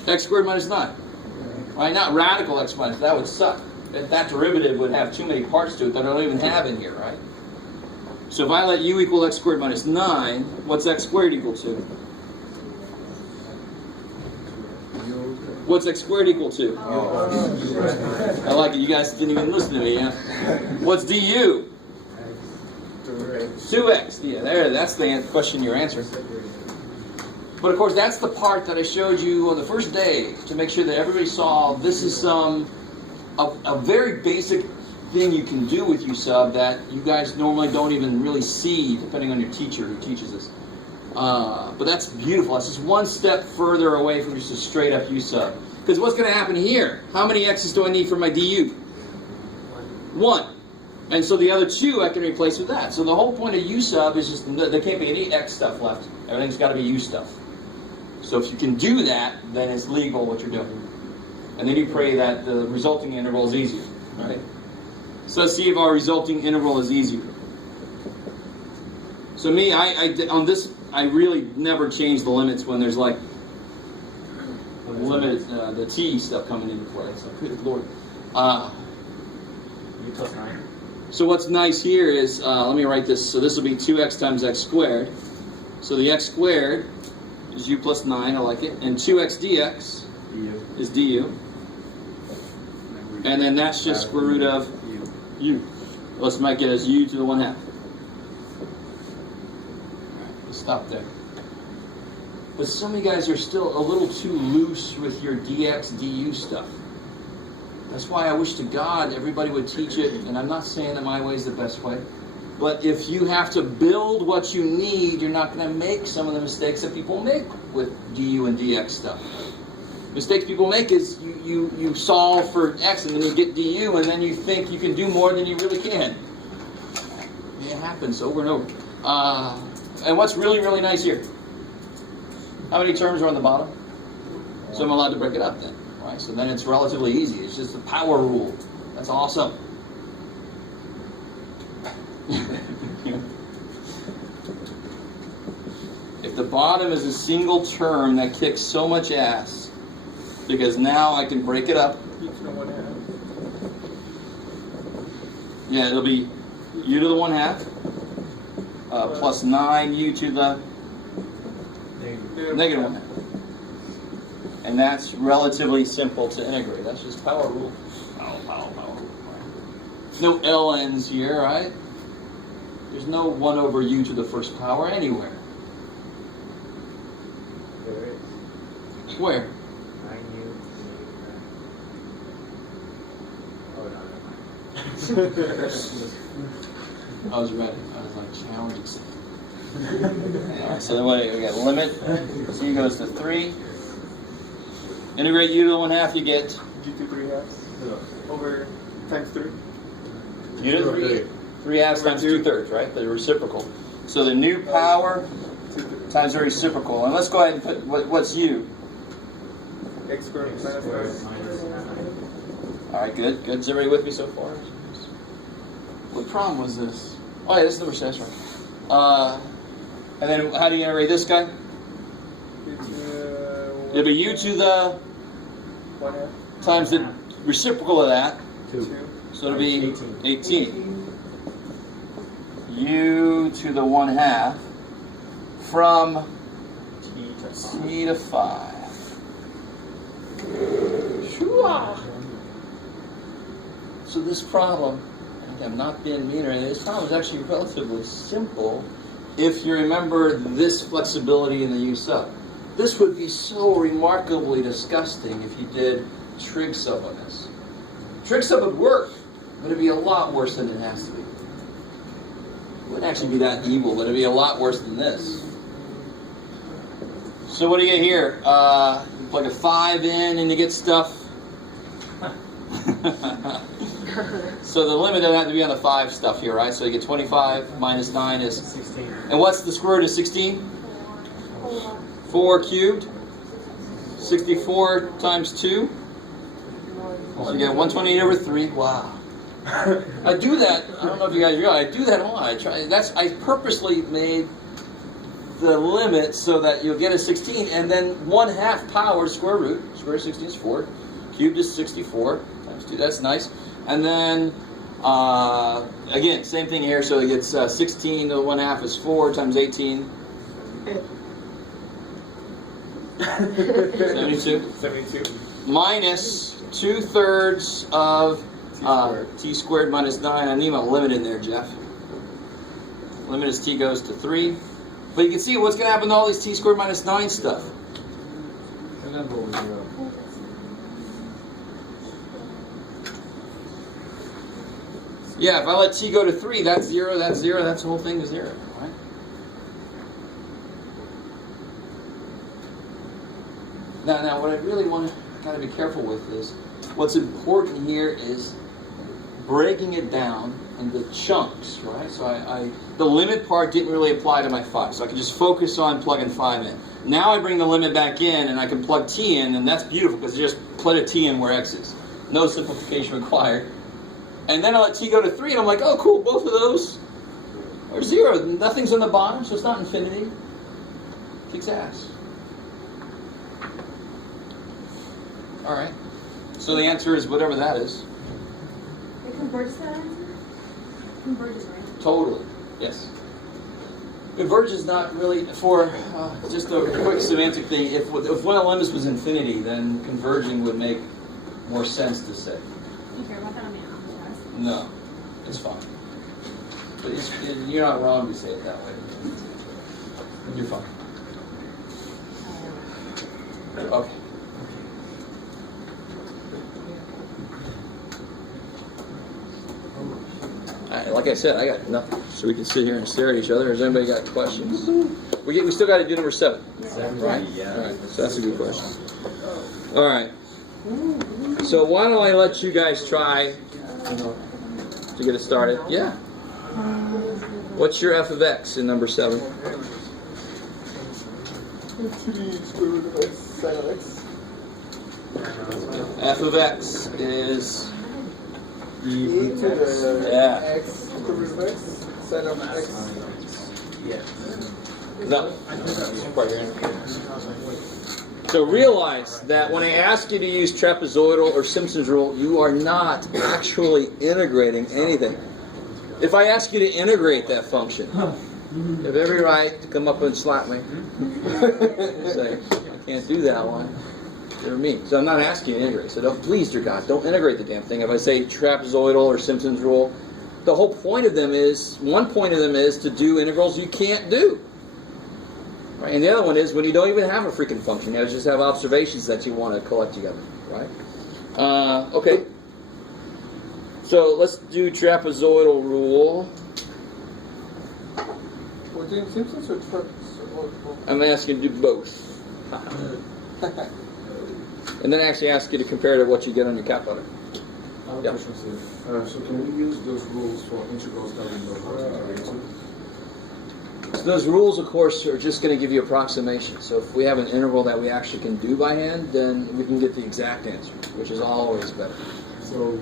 X squared minus 9. Right? Not radical x minus, that would suck. That derivative would have too many parts to it that I don't even have in here, right? So if I let u equal x squared minus 9, what's x squared equal to? What's x squared equal to? I like it. You guys didn't even listen to me, yeah? What's du? 2x. Yeah, that's the question you're answering. But of course, that's the part that I showed you on the first day to make sure that everybody saw this is a very basic thing you can do with U-sub that you guys normally don't even really see, depending on your teacher who teaches this. But that's beautiful. That's just one step further away from just a straight up U-sub. Because what's going to happen here? How many x's do I need for my du? 1. And so the other 2 I can replace with that. So the whole point of U-sub is just there can't be any x stuff left. Everything's got to be U stuff. So if you can do that, then it's legal what you're doing. And then you pray that the resulting interval is easier. Right? So let's see if our resulting interval is easier. So me, on this, I really never change the limits when there's like the limit, the t stuff coming into play. So good Lord. U plus 9. So what's nice here is, let me write this. So this will be 2x times x squared. So the x squared is u plus 9, I like it. And 2x dx is du. And then that's just square root of u. Let's make it as u to the 1/2. Let's stop there. But some of you guys are still a little too loose with your dx, du stuff. That's why I wish to God everybody would teach it, and I'm not saying that my way is the best way, but if you have to build what you need, you're not going to make some of the mistakes that people make with du and dx stuff. Mistakes people make is you solve for x and then you get du and then you think you can do more than you really can. It happens over and over. And what's really, really nice here? How many terms are on the bottom? So I'm allowed to break it up then. Right? So then it's relatively easy. It's just a power rule. That's awesome. If the bottom is a single term, that kicks so much ass. Because now I can break it up. Yeah, it'll be u to the 1/2 plus 9u to the negative 1/2. And that's relatively simple to integrate. That's just power rule. Power rule. No ln's here, right? There's no 1 over u to the first power anywhere. There is. Where? 9u. Oh, no, I was ready. I was like challenging something. Alright, so then what? We got limit. So u goes to 3. Integrate u to the 1/2, you get u to 3/2 over times 3. u to 3/2 times 2/3, right? The reciprocal. So the new power times the reciprocal. And let's go ahead and put what's u? X squared minus 9. All right, good. Is everybody with me so far? What problem was this? Oh yeah, this is number 6, right? And then how do you integrate this guy? It'll be u to the 1/2 times the reciprocal of that. 2. So it'll be 18. U to the 1/2 from t to 5. So this problem, and I'm not being mean or anything, this problem is actually relatively simple if you remember this flexibility in the U sub. This would be so remarkably disgusting if you did trig sub on this. Trig sub would work, but it'd be a lot worse than it has to be. It wouldn't actually be that evil, but it'd be a lot worse than this. So what do you get here? You plug a 5 in and you get stuff. So the limit doesn't have to be on the 5 stuff here, right? So you get 25 minus 9 is 16. And what's the square root of 16? 4 cubed. 64 times 2. So you get 128 over 3. Wow. I do that. I don't know if you guys realize. I do that a lot. I purposely made the limit so that you'll get a 16, and then 1/2 power square root. Square root of 16 is 4. cubed is 64 times 2. That's nice. And then, again, same thing here. So it gets 16 to 1/2 is 4 times 18. 72. 72. Minus 2/3 of t squared minus 9. I need my limit in there, Jeff. Limit as t goes to 3. But you can see what's going to happen to all these t squared minus 9 stuff. And then what was 0? Yeah, if I let t go to 3, that's 0, that's 0, that's the whole thing is 0. Right? Now, what I really want to be careful with is, what's important here is breaking it down into chunks, right? So the limit part didn't really apply to my 5, so I can just focus on plugging 5 in. Now I bring the limit back in, and I can plug t in, and that's beautiful, because I just put a t in where x is. No simplification required. And then I let t go to 3, and I'm like, oh cool, both of those are 0. Nothing's on the bottom, so it's not infinity. Kicks ass. Alright. So the answer is whatever that is. It converges that answer? Converges, right? Totally. Yes. Converge is not really, for just a quick semantic thing, if one of the limits was infinity, then converging would make more sense to say. Do you care about that on the test? No, it's fine. But you're not wrong to say it that way. You're fine. Okay. Like I said, I got nothing, so we can sit here and stare at each other. Has anybody got questions? We still got to do number 7, right? Yeah. All right, so that's a good question. All right. So why don't I let you guys try to get it started? Yeah. What's your f of x in number 7? F of x is yeah. X to the root of x, sin of x. No. So realize that when I ask you to use trapezoidal or Simpson's rule, you are not actually integrating anything. If I ask you to integrate that function, you have every right to come up and slap me. Say, I can't do that one. They're me. So I'm not asking you to integrate. So please, dear God, don't integrate the damn thing. If I say trapezoidal or Simpson's rule, the whole point of them is, one point of them is to do integrals you can't do. Right? And the other one is when you don't even have a freaking function. You just have observations that you want to collect together. Right? Okay. So let's do trapezoidal rule. We're doing Simpsons or trapezoidal? I'm asking you to do both. And then actually ask you to compare to what you get on your cat butter. I have a question, sir. So can we use those rules for integrals that we know how to integrate to? So those rules, of course, are just going to give you approximations. So if we have an integral that we actually can do by hand, then we can get the exact answer, which is always better. So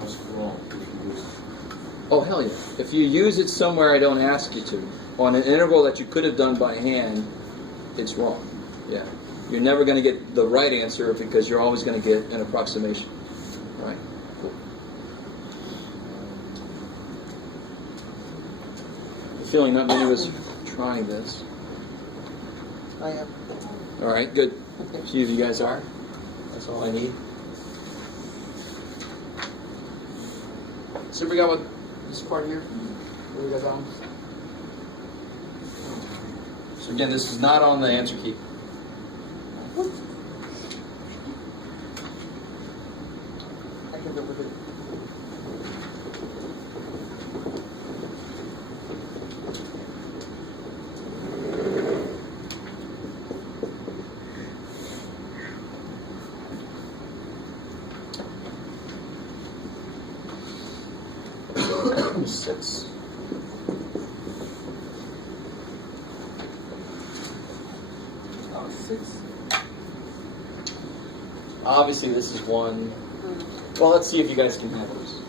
that's wrong if you use it. Oh, hell yeah. If you use it somewhere I don't ask you to, on an integral that you could have done by hand, it's wrong. Yeah. You're never going to get the right answer because you're always going to get an approximation. Right? Cool. I have a feeling not many of us are trying this. I am. All right, good. See if you guys are. That's all I need. So we got what this part here? What we got down? So again, this is not on the answer key. I can live with it. Six. Oh, 6. Obviously, this is one. Well, let's see if you guys can handle this.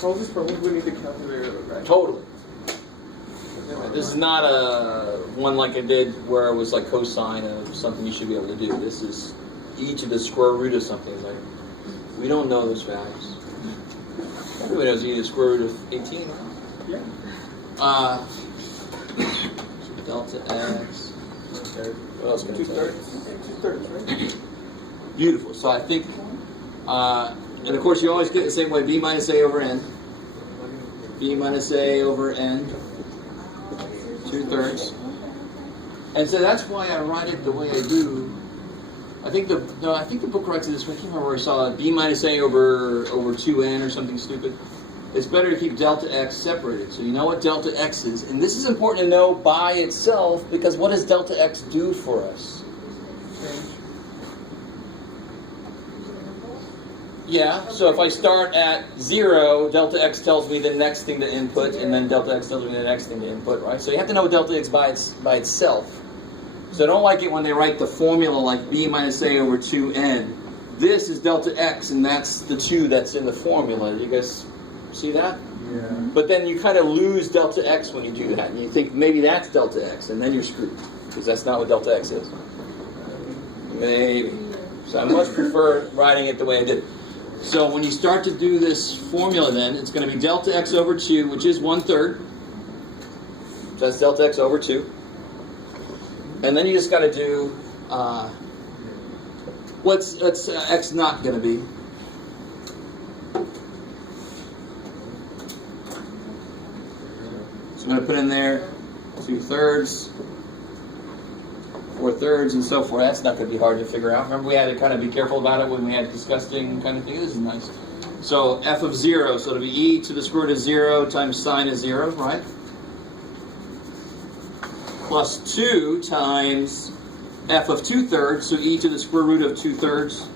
For all these problems, we need the calculator, right? Totally. This is not a one like I did where it was like cosine of something you should be able to do. This is each of the square root of something. Like We don't know those values. Everybody knows you need the square root of 18, right? Yeah. So delta x. What else can I say? 2/3, right? Beautiful. So I think, and of course you always get it the same way, b minus a over n. B minus a over n. 2/3. And so that's why I write it the way I do. I think the book writes it this way. I can't remember where I saw it. B minus a over 2n or something stupid. It's better to keep delta x separated. So you know what delta x is. And this is important to know by itself, because what does delta x do for us? Yeah, so if I start at 0, delta x tells me the next thing to input, and then delta x tells me the next thing to input, right? So you have to know delta x by itself. So I don't like it when they write the formula like b minus a over 2n. This is delta x, and that's the 2 that's in the formula. You guys see that? Yeah. But then you kind of lose delta x when you do that, and you think maybe that's delta x, and then you're screwed, because that's not what delta x is. Maybe. So I much prefer writing it the way I did. So when you start to do this formula then, it's going to be delta x over 2, which is 1/3. So that's delta x over 2. And then you just got to do, what's x not going to be? So I'm going to put in there 2/3, 4/3, and so forth. That's not going to be hard to figure out. Remember, we had to kind of be careful about it when we had disgusting kind of thing. This is nice. So f of 0, so it'll be e to the square root of 0 times sine of 0, right? Plus 2 times f of 2/3, so e to the square root of 2/3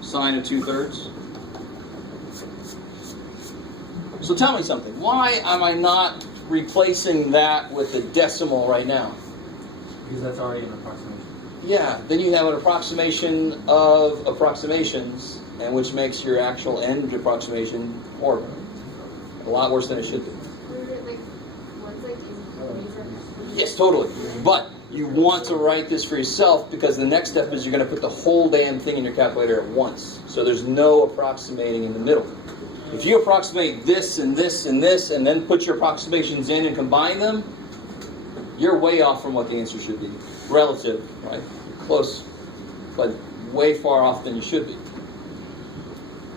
sine of 2/3. So tell me something. Why am I not replacing that with a decimal right now? Because that's already an approximation. Yeah, then you have an approximation of approximations, and which makes your actual end approximation horrible. A lot worse than it should be. Yes, totally. But you want to write this for yourself, because the next step is you're going to put the whole damn thing in your calculator at once. So there's no approximating in the middle. If you approximate this and this and this, and then put your approximations in and combine them, you're way off from what the answer should be. Relative, right? Close, but way far off than you should be.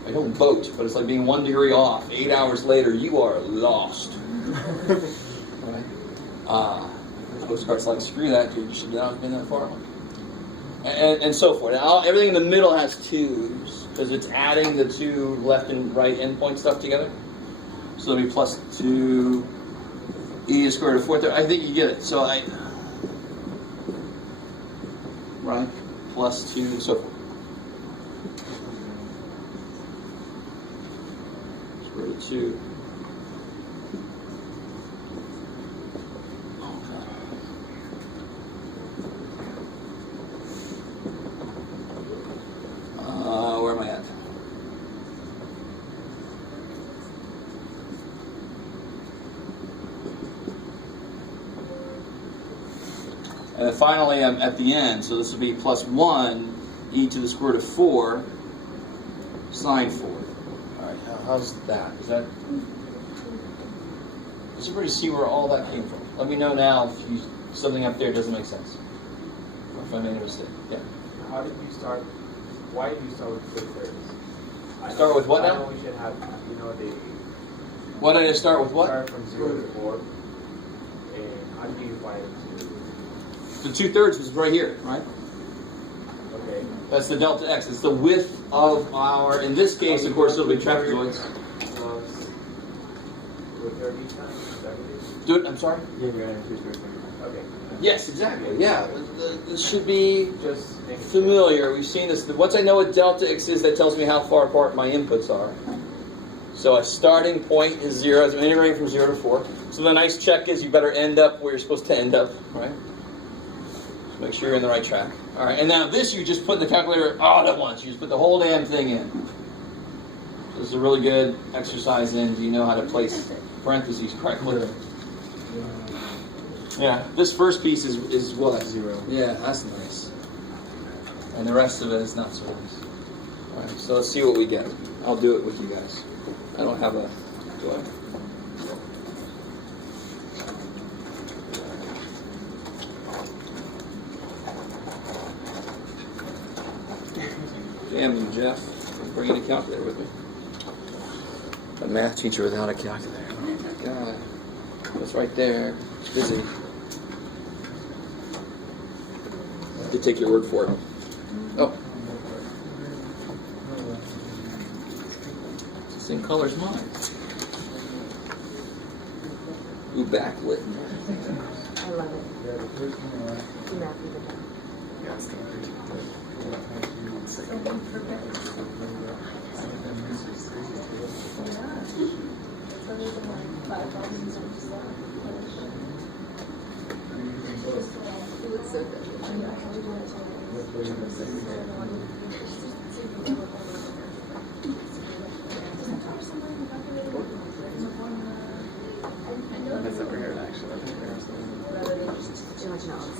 I don't vote, but it's like being 1 degree off. 8 hours later, you are lost. Right? Postcards like, screw that, dude. You should not have been that far. And so forth. Now, everything in the middle has 2's, because it's adding the 2 left and right endpoint stuff together. So it'll be plus 2 e to the square root of 4/3. I think you get it. So right, plus 2 and so forth. Square root of 2. Where am I at? And then finally, I'm at the end, so this will be plus 1 e to the square root of 4 sine 4. All right, how's that? Does everybody see where all that came from? Let me know now if something up there doesn't make sense. Or if I made a mistake. Yeah. How did you start? Why did you start with 2/3? Start with what now? I know we should have, the. Why did I start with what? Start from 0 to 4. And how do you find The 2/3 was right here, right? Okay. That's the delta x. It's the width of our, in this case, of course, it'll be trapezoids. Plus 2/3 each time? Is that what it is? Do it, I'm sorry? Yeah, you're going to 2/3. Okay. Yes, exactly. Yeah, this should be Just making sure. familiar. We've seen this. Once I know what delta x is, that tells me how far apart my inputs are. So a starting point is 0, as I'm integrating from 0 to 4. So the nice check is you better end up where you're supposed to end up, right? Make sure you're in the right track. All right, and now this you just put in the calculator all at once. You just put the whole damn thing in. This is a really good exercise in, do you know how to place parentheses correctly? Yeah, this first piece is what? 0. Yeah, that's nice. And the rest of it is not so nice. Alright, so let's see what we get. I'll do it with you guys. I don't have a... Do I? Damn you, Jeff. I'm bringing a calculator with me. A math teacher without a calculator. Oh my god. It's right there. It's busy. To take your word for it. Oh. It's the same color as mine. Ooh, backlit. I love it. Math even better. It looks so good. That's over here, actually. Too much knowledge.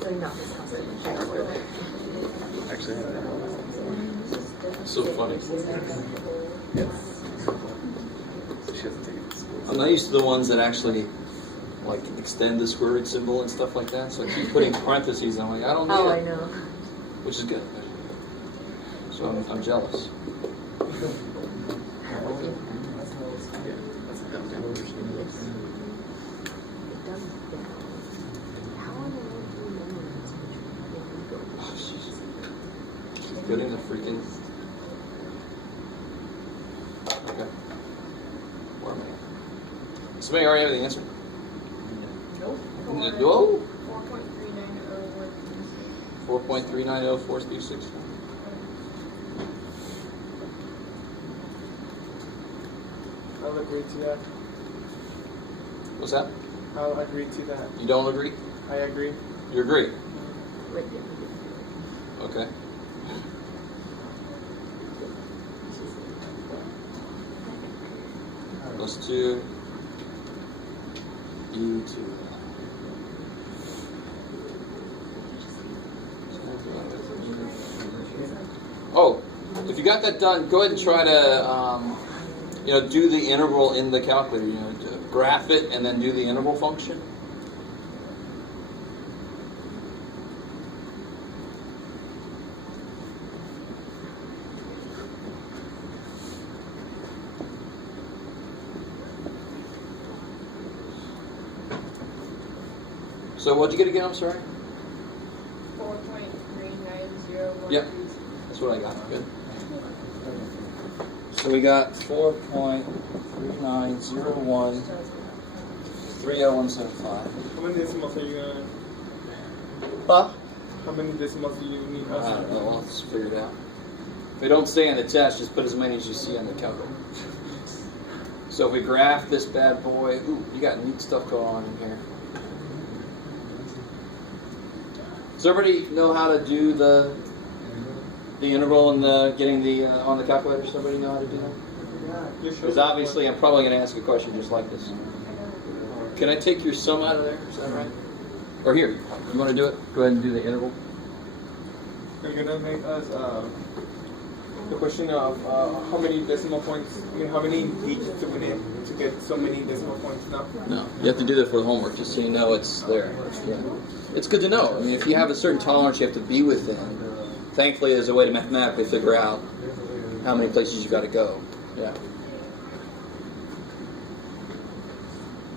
So not this custom. Actually, I have that. So funny. She hasn't taken it to school. I'm not used to the ones that actually like extend the square root symbol and stuff like that. So I keep putting parentheses. I'm like, I don't need Oh, it. I know. Which is good. So I'm jealous. That's a dumb down version. Oh, she's good in the freaking. Okay. Where am I? Somebody already have the answer? Nope. Whoa. 4.390. 4.3904366. I'll agree to that. What's that? I'll agree to that. You don't agree? I agree. You agree? Right there. Okay. Let's do E2. Oh, if you got that done, go ahead and try to, do the integral in the calculator. Graph it and then do the integral function. So what'd you get again? I'm sorry. 4.390. Yep. That's what I got. Good. So we got 4.39013075. How many decimals are you gonna? Huh? How many decimals do you need? I don't know. I'll just figure it out. If they don't stay on the test, just put as many as you see on the calculator. So if we graph this bad boy, ooh, you got neat stuff going on in here. Does everybody know how to do the integral and getting the on the calculator? Does everybody know how to do that? Because obviously I'm probably going to ask a question just like this. Can I take your sum out of there? Is that right? Or here, you want to do it? Go ahead and do the integral. Are you gonna make us the question of how many decimal points? I mean, how many digits do we need to get so many decimal points now? No, you have to do that for the homework, just so you know it's there. Yeah. It's good to know. I mean, if you have a certain tolerance you have to be within, thankfully there's a way to mathematically figure out how many places you got to go. Yeah.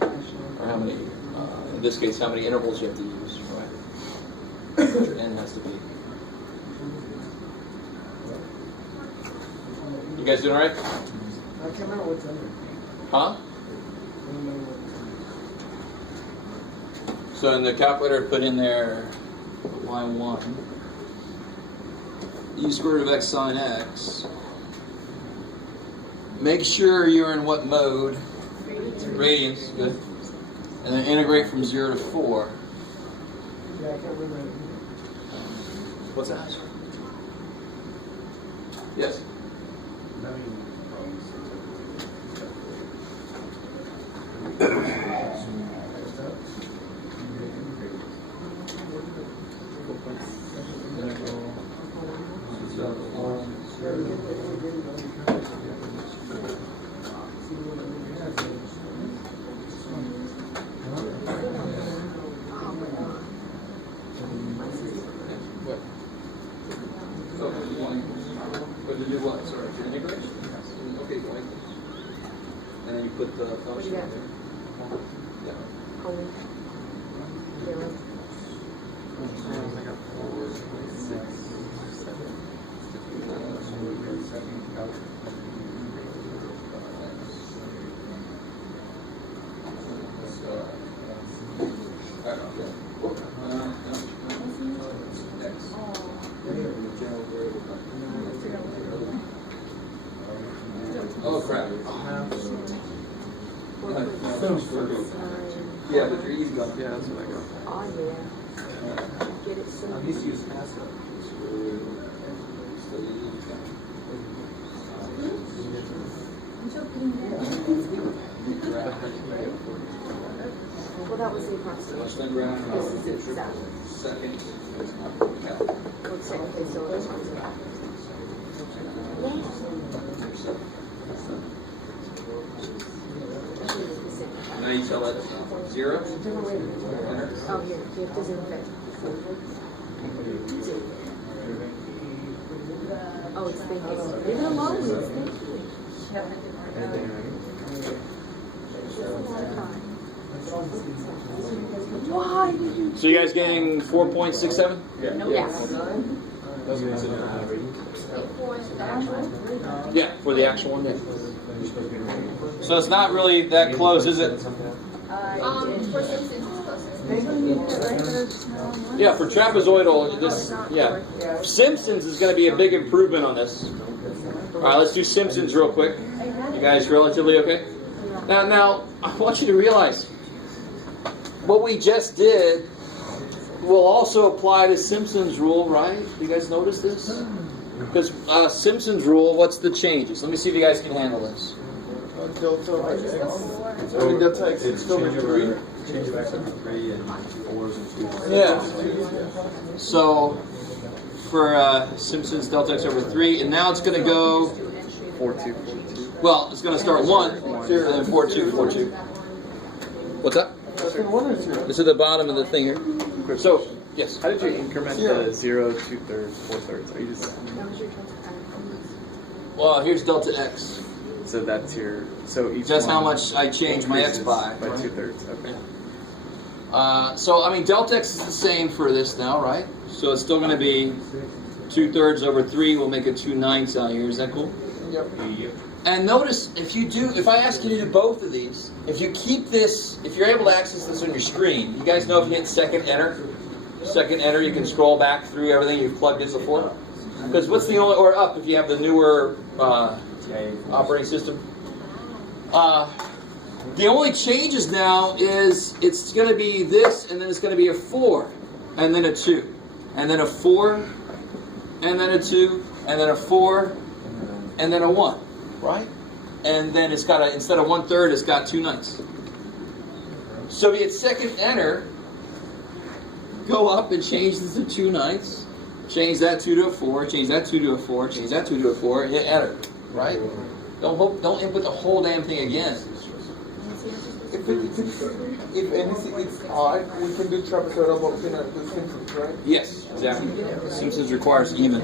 Or how many, in this case, how many intervals you have to use, right? Your n has to be. You guys doing all right? I can't remember what's under. Huh? So in the calculator, put in there y1, e square root of x sine x. Make sure you're in what mode? Radians, good. And then integrate from 0 to 4. Yeah, I can't remember. What's that? Yes. you get? Only. Zero. Oh crap. Yeah, but you're easy going. Yeah, that's what I got. Oh yeah. Get it soon. I'm used to use passive. Well, that was the approximation. This is the exact. Second. Well, technically, so this one's back. Now you tell it 0. Oh, here. It doesn't fit. Oh, it's thinking. Leave it alone. It's thinking. Why did you? So you guys getting 4.67? Yes. Yeah, for the actual one. Yeah. So it's not really that close, is it? For Simpsons, it's closest. Yeah, for trapezoidal, this, yeah. Simpsons is going to be a big improvement on this. All right, let's do Simpsons real quick. You guys relatively okay? Now, I want you to realize what we just did will also apply to Simpsons rule, right? You guys notice this? Because Simpsons rule, what's the changes? Let me see if you guys can handle this. Delta X. I mean, Delta X is still Change 3. of X over 3 and 4s and 2s. Yeah. So for Simpsons, delta x over 3, and now it's going to go 4, 2, 4, 2. well. It's going to start 1, and then 4, 2, 4, 2. What's that? This is the bottom of the thing here. So yes. How did you increment the 0, 2/3, 4/3? Are you just Well, here's delta x. so that's your each That's how one much I change my x by. by 2/3. Okay. So I mean, delta x is the same for this now, right? So it's still going to be 2/3 over 3. We'll make it 2/9 out here. Is that cool? Yep. And notice if I ask you to do both of these, if you keep this, if you're able to access this on your screen, you guys know if you hit second enter, you can scroll back through everything you've plugged in before. Because what's the only, or up if you have the newer operating system. The only changes now is it's going to be this, and then it's going to be a 4, and then a 2, and then a 4, and then a 2, and then a 4, and then a 1, right? And then it's got instead of 1/3, it's got 2/9. So if you hit second enter, go up and change this to 2/9, change that 2 to a 4, change that 2 to a 4, change that 2 to a 4, and hit enter, right? Don't input the whole damn thing again. If anything is odd, we can do trapezoidal motion and do Simpsons, right? Yes, exactly. Simpsons requires even.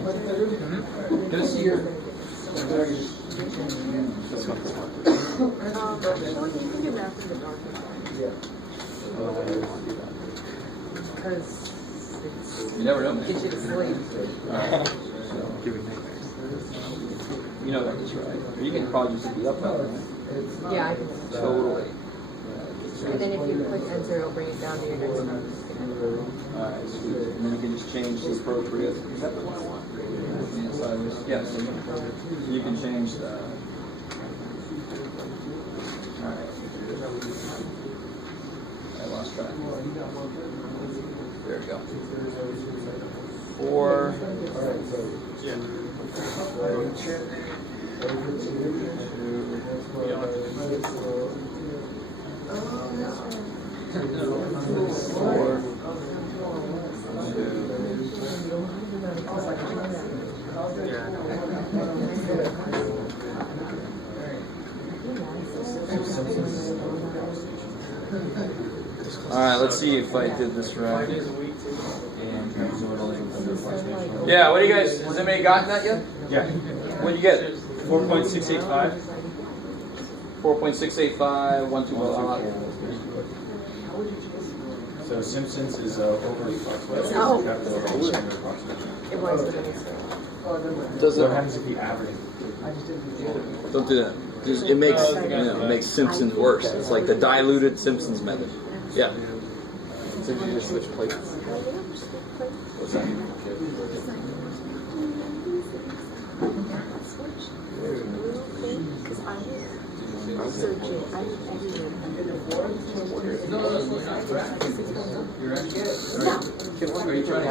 This year. This one's You can do math in the dark. Because You never know. it gets you to sleep. giving nightmares. You know that is right. Or you can probably just hit the up button. Yeah, I can. Totally. And then if you click enter, it'll bring it down to your next one. Alright, sweet. And then you can just change the appropriate. Is that the one I want? Yes. So you can change the. Alright. I lost track. There we go. 4. Alright, let's see if I did this right. Yeah, what do you guys, has anybody gotten that yet? Yeah. What'd you get? 4.685. 4.685, 1 2 So Simpsons is over. Oh. It It was a mistake. Does What it? happens if you average? Don't do that. It makes it makes Simpsons worse. It's like the diluted Simpsons method. Yeah. So you just switch places. What's that? Are you trying to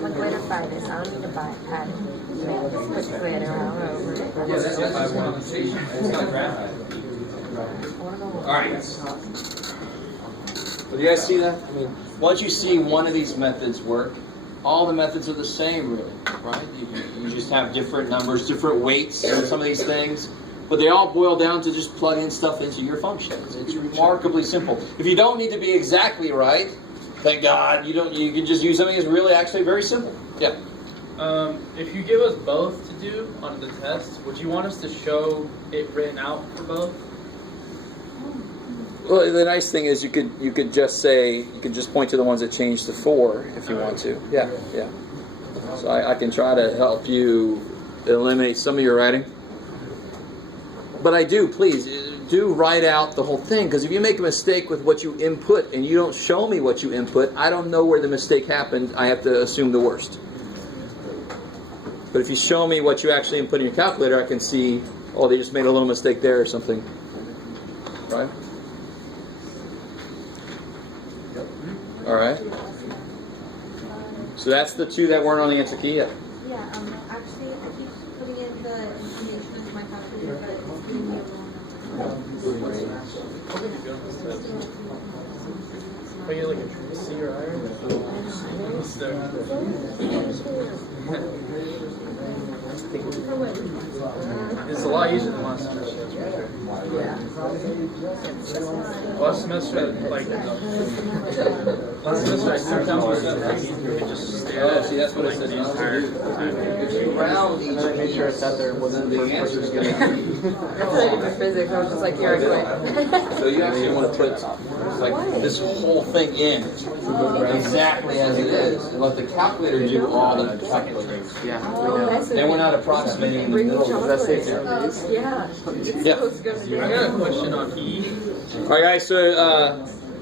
Like later buy this. I don't need to buy add it. Put glitter all over it. Yeah, that's if I want to. Alright. Do you guys see that? I mean, once you see one of these methods work, all the methods are the same, really, right? You just have different numbers, different weights on some of these things, but they all boil down to just plug in stuff into your functions. It's remarkably simple. If you don't need to be exactly right, thank God, you can just use something that's really actually very simple. Yeah. If you give us both to do on the test, would you want us to show it written out for both? Well, the nice thing is you could just point to the ones that change to 4 if you want to. Yeah. So I can try to help you eliminate some of your writing. But please do write out the whole thing, because if you make a mistake with what you input and you don't show me what you input, I don't know where the mistake happened. I have to assume the worst. But if you show me what you actually input in your calculator, I can see, oh, they just made a little mistake there or something. Right? All right. So that's the 2 that weren't on the answer key yet. Yeah, actually, I keep putting in the information into my calculator, but it's giving me a wrong Are you like a C or iron? It's a lot easier than last semester. Last semester, like, last semester I took down and just stare at it. See, that's what I said. The entire time. Round each Make sure it's out there. Wasn't the first person's gonna. I studied for physics. I was just like, here I quit. So you actually want to put like this whole thing in exactly as it is, and let the calculator do all the calculating. Yeah. And we're not approximating in the middle. That's it. Yeah. Yeah. I got a question on E. All right, guys. So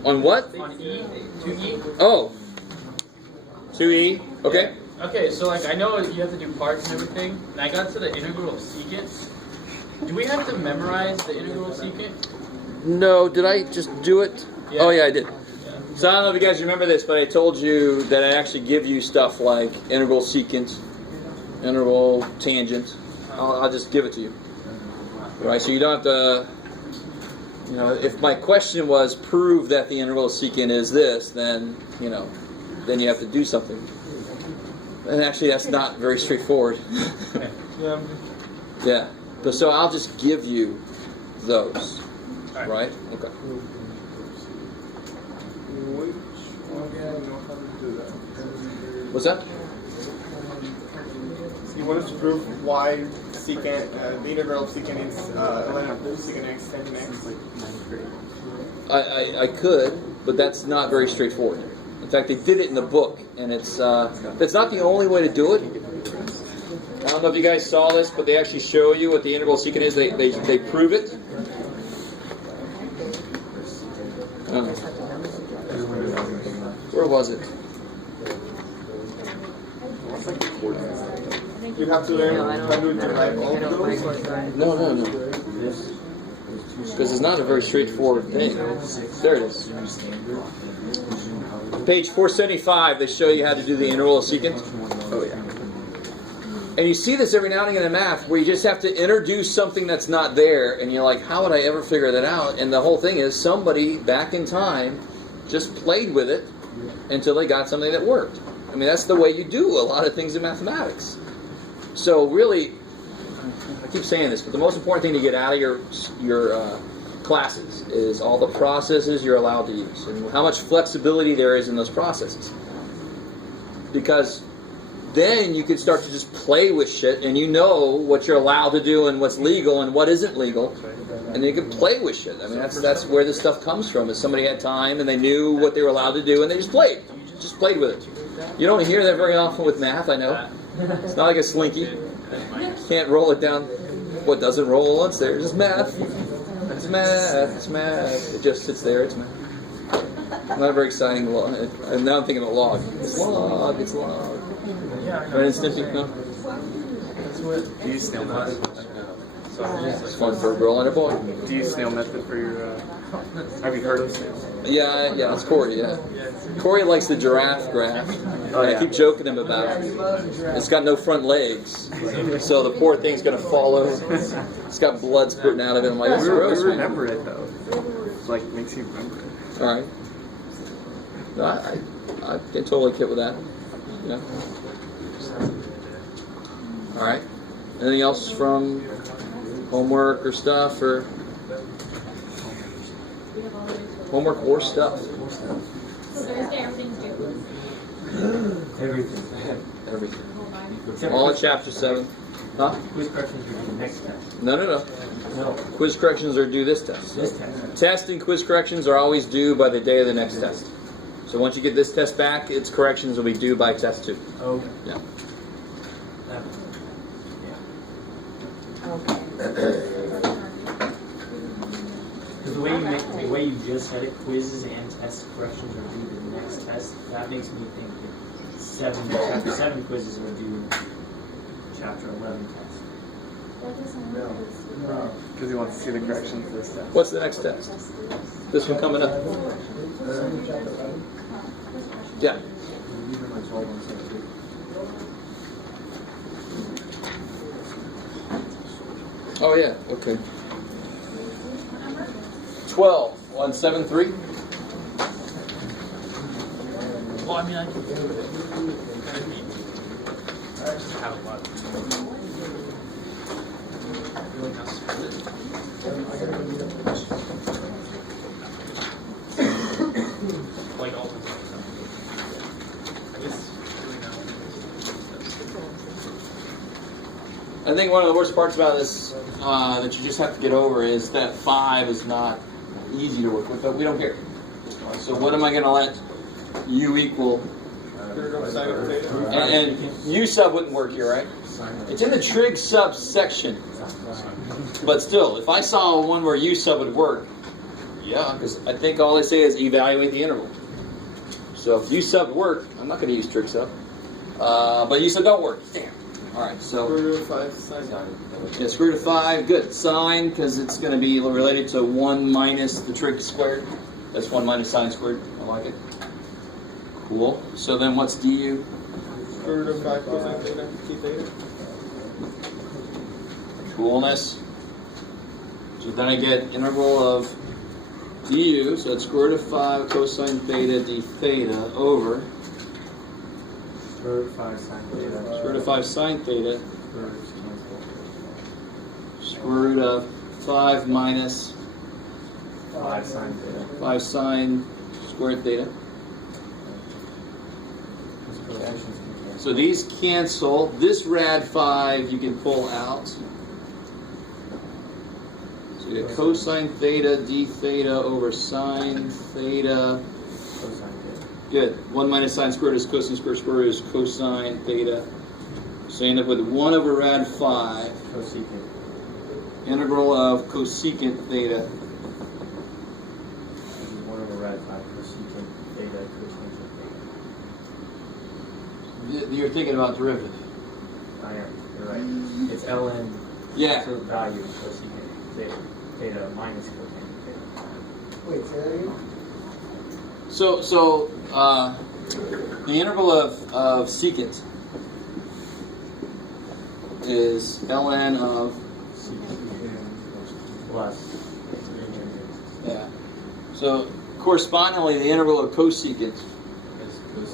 on what? On E, 2E. Oh, 2E. Okay. Okay, so like I know you have to do parts and everything, and I got to the integral of secant. Do we have to memorize the integral of secant? No, did I just do it? Yeah. Oh yeah, I did. So I don't know if you guys remember this, but I told you that I actually give you stuff like integral secant, integral tangent. I'll just give it to you. Right, so you don't have to, if my question was prove that the integral of secant is this, then you have to do something. And actually that's not very straightforward. Yeah. So I'll just give you those. Right? Okay. What's that? You want us to prove why secant, the integral of secant is ln of secant x tangent x? I could, but that's not very straightforward. In fact, they did it in the book, and it's not the only way to do it. I don't know if you guys saw this, but they actually show you what the integral of secant is. They prove it. Where was it? You have to learn how to derive all of those. No. Because it's not a very straightforward thing. There it is. Page 475, they show you how to do the integral of secant. Oh, yeah. And you see this every now and again in math, where you just have to introduce something that's not there, and you're like, how would I ever figure that out? And the whole thing is, somebody back in time just played with it until they got something that worked. I mean, that's the way you do a lot of things in mathematics. So really, I keep saying this, but the most important thing to get out of your classes is all the processes you're allowed to use and how much flexibility there is in those processes. Because then you can start to just play with shit, and you know what you're allowed to do and what's legal and what isn't legal, and then you can play with shit. I mean, that's where this stuff comes from. Is somebody had time and they knew what they were allowed to do, and they just played with it. You don't hear that very often with math, I know. It's not like a slinky. Can't roll it down. What doesn't roll once there? It's just math. It's math. It's math. It just sits there. It's math. Not a very exciting log. And now I'm thinking of log. It's log. It's log. Right in Snippy? No? Do you use snail method? It's fun for a girl and a boy. Do you use snail method for your? Have you heard of snail? Yeah, that's Corey. Yeah, Corey likes the giraffe graph. Oh, yeah. I keep joking him about it. It's got no front legs, so the poor thing's gonna fall over. It's got blood spurting out of it. I'm like, that's gross. We remember it though. It's like makes you remember it. All right. No, I can totally kid with that. Yeah. All right. Anything else from homework or stuff or homework or stuff? Thursday, everything's due. Everything. Everything. Except All in chapter 7. Huh? quiz corrections are due next test. No. No, Quiz corrections are due this test. this test. Test and quiz corrections are always due by the day of the next test. So once you get this test back, its corrections will be due by test 2. Okay. Yeah. Because the way you just said it, quizzes and test corrections are due to the next test. That makes me think that chapter 7 quizzes are due chapter 11 test. That doesn't work. Because he wants to see the corrections for this test. What's the next test? This one coming up. Yeah. Oh yeah, okay. 12 on 7-3. Well, I mean, I can do it. I just have a lot. Really not split. Like all the time. I guess really not. I think one of the worst parts about this that you just have to get over is that 5 is not easy to work with, but we don't care. So what am I going to let u equal? And u sub wouldn't work here, right? It's in the trig sub section. But still, if I saw one where u sub would work, yeah, because I think all they say is evaluate the interval. So if u sub work, I'm not going to use trig sub. But u sub don't work. Damn. All right, so Square root of 5 sine. yeah, square root of 5, good. Sine, because it's going to be related to 1 minus the trig squared. That's 1 minus sine squared. I like it. Cool. So then what's du? Square root of 5 cosine theta, t theta. Coolness. So then I get integral of du, so it's square root of 5 cosine theta d theta over Square root of 5 sine theta. square root of 5 sine theta Square root is canceled. square root of 5 minus 5 sine theta. 5 sine squared theta. Those coefficients can cancel. So these cancel. This rad 5 you can pull out. So you get cosine theta d theta over sine theta. Cosine theta. Good. 1 minus sine squared is cosine squared. Square root is cosine theta. So you end up with 1 over rad 5. Cosecant. Integral of cosecant theta. This is 1 over rad 5 cosecant theta cotangent theta. You're thinking about derivative. I am. You're right. It's ln. Yeah. Absolute value of cosecant theta minus cotangent theta. Wait, say that again? So the integral of secant is ln of Plus. yeah. So correspondingly, the integral of cosecant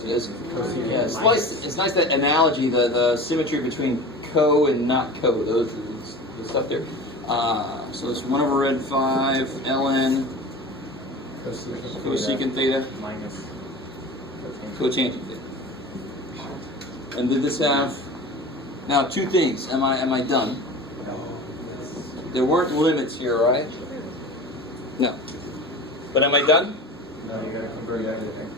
is Cosecant yeah. It's minus- nice. It's nice that analogy, the symmetry between co and not co. Those the stuff there. So it's 1 over rad 5 ln cosecant theta minus cotangent. cotangent theta. And did this have... Now, two things. Am I done? There weren't limits here, right? No. But am I done? No, you gotta convert everything.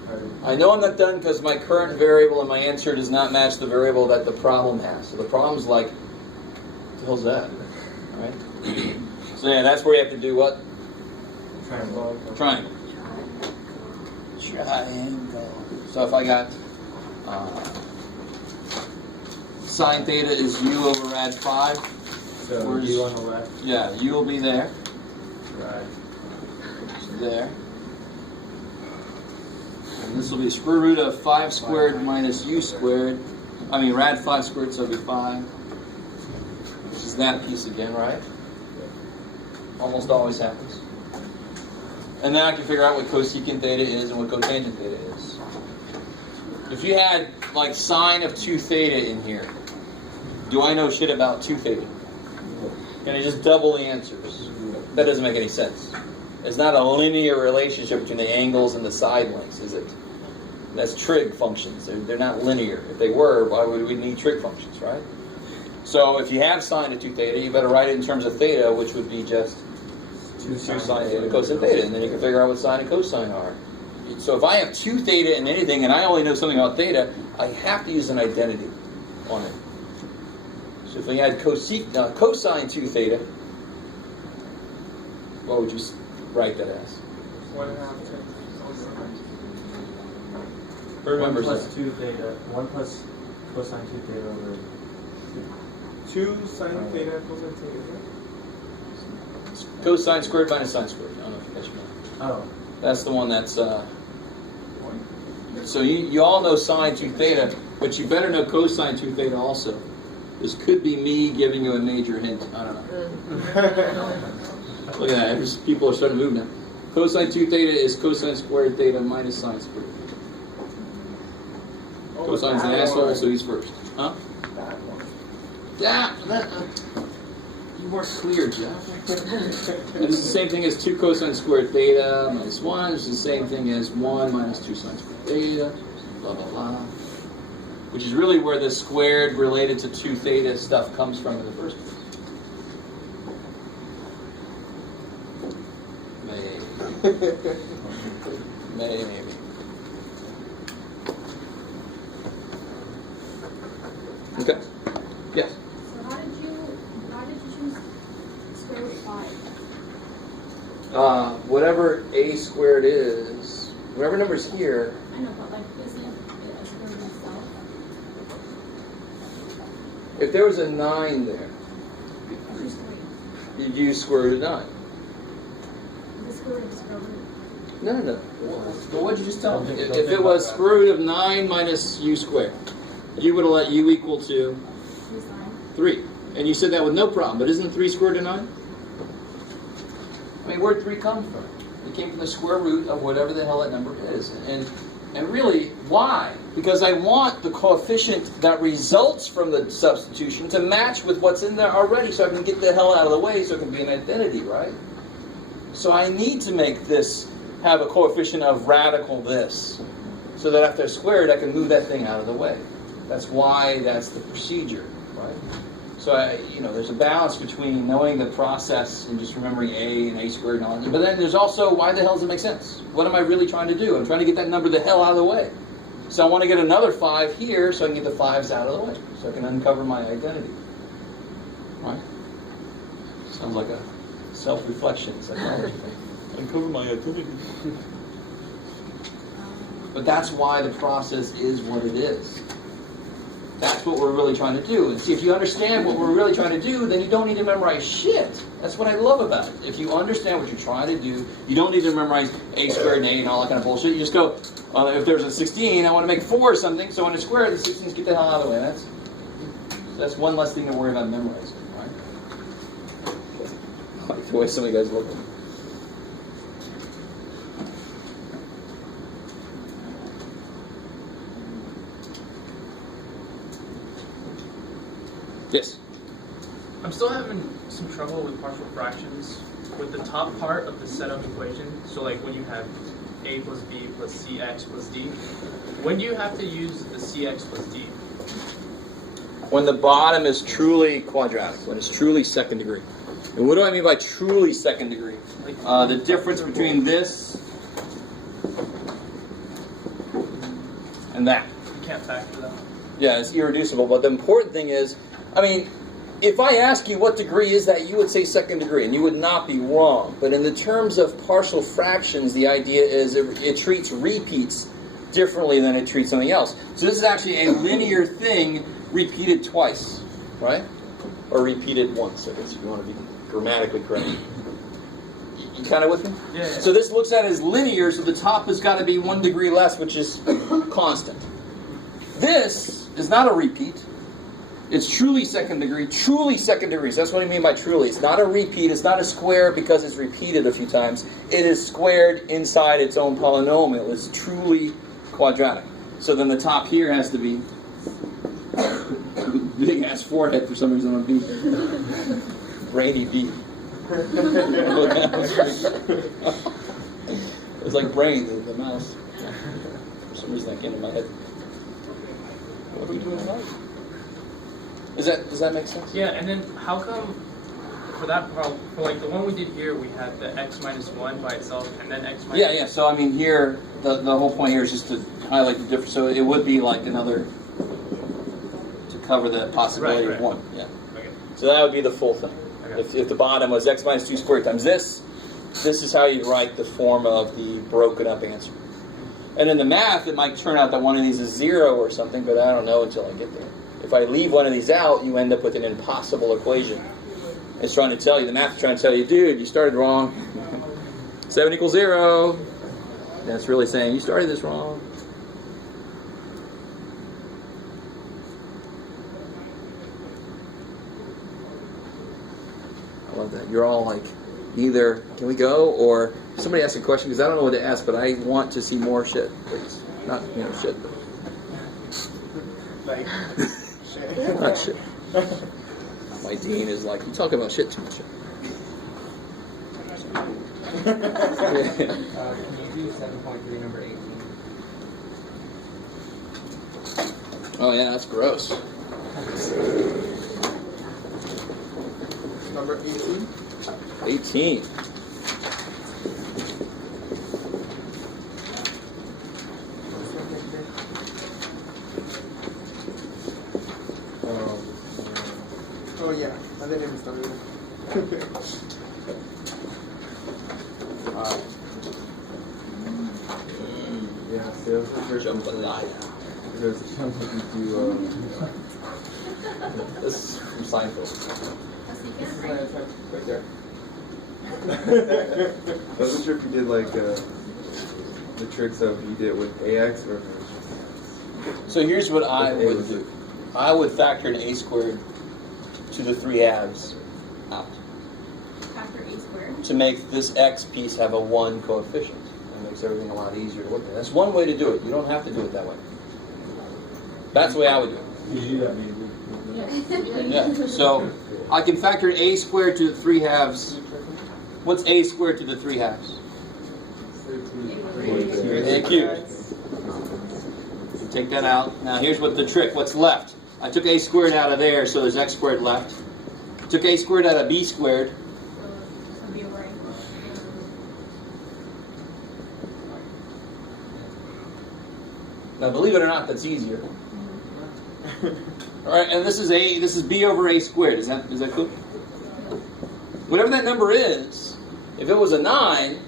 I know I'm not done because my current variable and my answer does not match the variable that the problem has. So the problem's like, what the hell's that? Right? So yeah, that's where you have to do what? Triangle. Triangle. So if I got sine theta is u over rad 5. So Where's- u on the left. Yeah, u will be there. Right. So there. And this will be square root of 5 squared minus u squared. I mean rad 5 squared, so it'll be 5. Which is that piece again, right? Almost always happens. And now I can figure out what cosecant theta is and what cotangent theta is. If you had like sine of 2 theta in here, do I know shit about 2 theta? Can I just double the answers? That doesn't make any sense. It's not a linear relationship between the angles and the side lengths, is it? That's trig functions. They're not linear. If they were, why would we need trig functions, right? So if you have sine of 2 theta, you better write it in terms of theta, which would be just 2 sine theta cosine theta, and then you can figure out what sine and cosine are. So if I have 2 theta in anything, and I only know something about theta, I have to use an identity on it. So if we had cosine 2 theta, what would you write that as? 1/2 Remember 1 plus that. 2 theta. 1 plus cosine 2 theta over 2 sine theta cosine theta. Cosine squared minus sine squared. I don't know if you catch me. Oh. That's the one that's... So you all know sine 2 theta, but you better know cosine 2 theta also. This could be me giving you a major hint. I don't know. Look at that. People are starting to move now. Cosine 2 theta is cosine squared theta minus sine squared. Cosine's an asshole, so he's first. Huh? You weren't clear, Jeff. And it's the same thing as 2 cosine squared theta minus 1. It's the same thing as 1 minus 2 sine squared theta. Blah, blah, blah. Which is really where the squared related to 2 theta stuff comes from in the first place. Maybe. Okay. Yes. So how did you choose square root 5? Whatever a squared is, whatever number's here. I know, but like, isn't it a square root itself? If there was a 9 there, Just 3. you'd use square root of 9. The square root of the square root. No. Well, what'd you just tell me? If it was square root of 9 minus u squared, you would have let u equal to 3 sine. 3. And you said that with no problem, but isn't 3 square root of 9? I mean, where'd 3 come from? It came from the square root of whatever the hell that number is. And really, why? Because I want the coefficient that results from the substitution to match with what's in there already so I can get the hell out of the way so it can be an identity, right? So I need to make this have a coefficient of radical this so that after squared I can move that thing out of the way. That's why that's the procedure, right? So, there's a balance between knowing the process and just remembering a and a squared and all that. But then there's also, why the hell does it make sense? What am I really trying to do? I'm trying to get that number the hell out of the way. So I want to get another 5 here so I can get the 5s out of the way. So I can uncover my identity. Right? Sounds like a self-reflection psychology thing. Uncover my identity. But that's why the process is what it is. That's what we're really trying to do. And see, if you understand what we're really trying to do, then you don't need to memorize shit. That's what I love about it. If you understand what you're trying to do, you don't need to memorize a squared and a and all that kind of bullshit. You just go, if there's a 16, I want to make 4 or something, so when I square it, the 16s get the hell out of the way. That's one less thing to worry about memorizing, right? I like the way some of you guys look at me. Yes. I'm still having some trouble with partial fractions with the top part of the setup equation. So like when you have a plus b plus cx plus d, when do you have to use the cx plus d? When the bottom is truly quadratic, when it's truly second degree. And what do I mean by truly second degree? The difference between this and that. You can't factor that. Yeah, it's irreducible. But the important thing is, I mean, if I ask you what degree is that, you would say second degree, and you would not be wrong. But in the terms of partial fractions, the idea is it treats repeats differently than it treats something else. So this is actually a linear thing repeated twice, right? Or repeated once, I guess, if you want to be grammatically correct. You kind of with me? Yeah. So this looks at it as linear, so the top has got to be 1 degree less, which is constant. This is not a repeat. It's truly second degree. Truly second degree. So that's what I mean by truly. It's not a repeat. It's not a square because it's repeated a few times. It is squared inside its own polynomial. It's truly quadratic. So then the top here has to be big ass forehead for some reason on B. Brainy B. It's like Brain, the mouse. For some reason that came to my head. What are we doing tonight? Does that make sense? Yeah, and then how come for that problem, for like the one we did here, we had the x minus 1 by itself, and then x minus Yeah. So I mean here, the whole point here is just to highlight the difference. So it would be like another, to cover the possibility Right. of 1. Yeah. Okay. So that would be the full thing. Okay. If the bottom was x minus 2 squared times this is how you write the form of the broken up answer. And in the math, it might turn out that one of these is 0 or something, but I don't know until I get there. If I leave one of these out, you end up with an impossible equation. It's trying to tell you, the math is trying to tell you, dude, you started wrong. 7 equals 0. And it's really saying, you started this wrong. I love that. You're all like, either, can we go? Or somebody ask a question, because I don't know what to ask, but I want to see more shit, please. Not, shit, but... Like, Not shit. My dean is like, you talk about shit too much. Can you do 7.3 number 18? Oh yeah, that's gross. number 18. 18. Oh yeah, I didn't even start it. Yeah, sales research. Because it sounds like you do. This is from Seinfeld. Right there. I wasn't sure if you did like the tricks of you did with AX or. So here's what I would do. I would factor an a squared to the 3 halves out Factor a squared. to make this x piece have a 1 coefficient. It makes everything a lot easier to look at. That's one way to do it. You don't have to do it that way. That's the way I would do it. You do that maybe. Yeah. So I can factor a squared to the 3 halves. What's a squared to the 3 halves? A cubed. You take that out. Now here's what the trick. What's left? I took a squared out of there, so there's x squared left. Took a squared out of b squared. So be over a. Now believe it or not, that's easier. All right, and this is b over a squared. Is that cool? Whatever that number is, if it was a 9,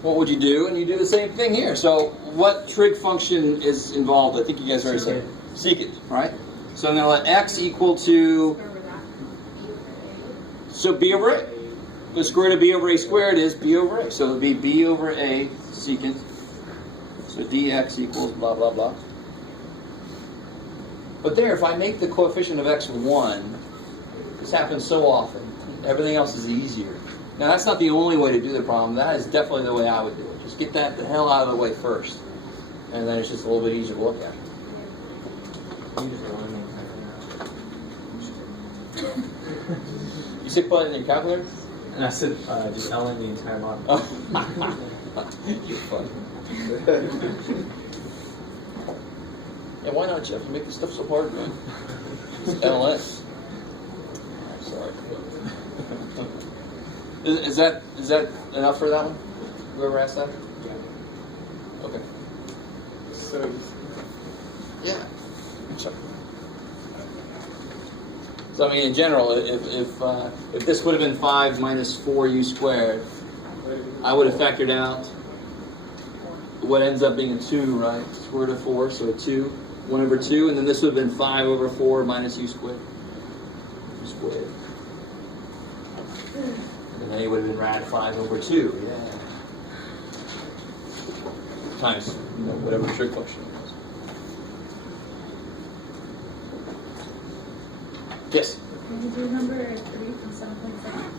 what would you do? And you do the same thing here. So what trig function is involved? I think you guys already said secant, right? So I'm going to let x equal to, so b over a. The square root of b over a squared is b over a. So it would be b over a secant. So dx equals blah, blah, blah. But there, if I make the coefficient of x 1, this happens so often, everything else is easier. Now that's not the only way to do the problem. That is definitely the way I would do it. Just get that the hell out of the way first. And then it's just a little bit easier to look at. You said put it in your calculator? And I said just ln the entire model. Oh. You're funny. Yeah, why not, Jeff? You make this stuff so hard, man. It's LS. Sorry. Is that enough for that one? Whoever asked that? Yeah. Okay. So Yeah. So I mean, in general, if this would have been 5 minus 4u squared, I would have factored out what ends up being a 2, right? Square root of 4, so 2, 1 over 2, and then this would have been 5 over 4 minus u squared. U squared. And then it would have been rad 5 over 2, yeah. Times, whatever trig function it was. Yes? Can you do number 3 from 7.7?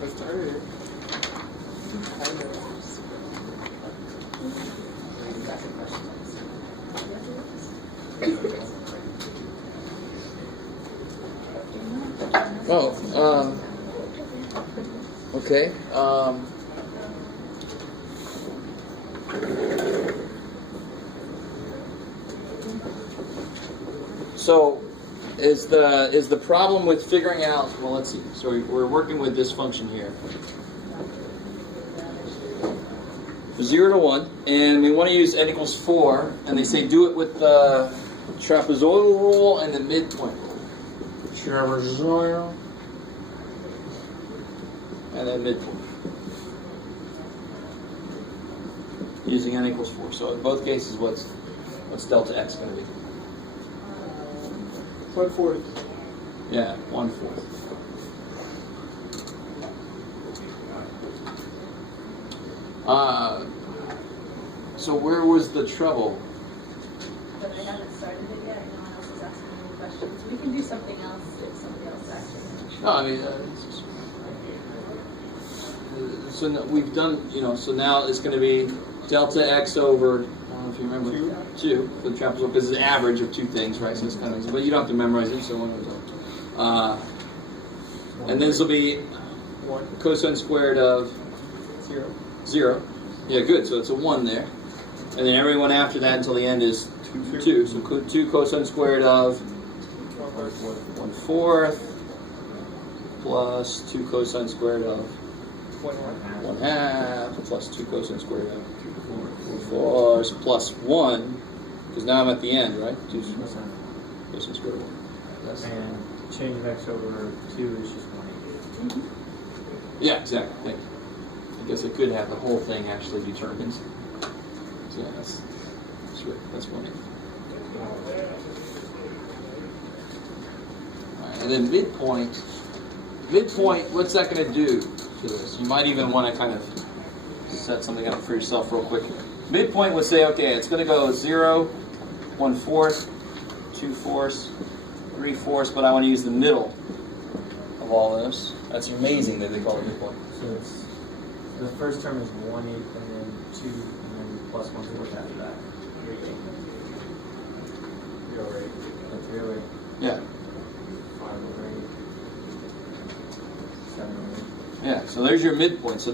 let's start it. Oh, okay. So, is the problem with figuring out? Well, let's see. So we're working with this function here, 0 to 1, and we want to use n equals 4, and they say do it with the trapezoidal rule and the midpoint rule. Trapezoidal and then midpoint. Using n equals 4. So in both cases, what's delta x going to be? 1/4. Yeah, 1/4. So where was the trouble? But I haven't started it yet. No one else is asking any questions. We can do something else if somebody else asks. No, I mean, so we've done, so now it's going to be delta x over, I don't know if you remember, 2 for the trapezoid, because it's an average of two things, right? So it's kind of easy, but you don't have to memorize it, so and then this will be 1. cosine squared of 0. 0. Yeah, good, so it's a 1 there. And then everyone after that until the end is 2. So 2 cosine squared of 1/4 plus 2 cosine squared of 1/2 plus 2 cosine squared of 4 plus 1, because now I'm at the end, right? 2 cosine squared of 1. And change of x over 2 is just 1/8. Yeah, exactly. Thank you. I guess I could have the whole thing actually determined. So yeah, that's right. That's 1/8. Alright, and then midpoint, what's that going to do to this? You might even want to kind of set something up for yourself real quick. Midpoint would say, okay, it's going to go 0, 1/4, 2/4, 3/4, but I want to use the middle of all this. That's amazing that they call it midpoint. So it's the first term is 1/8, and then 2, and then plus 1/4 after that. 3/8. 3/8. That's 3/8. Yeah. 5/8. 7/8. Yeah, so there's your midpoint. So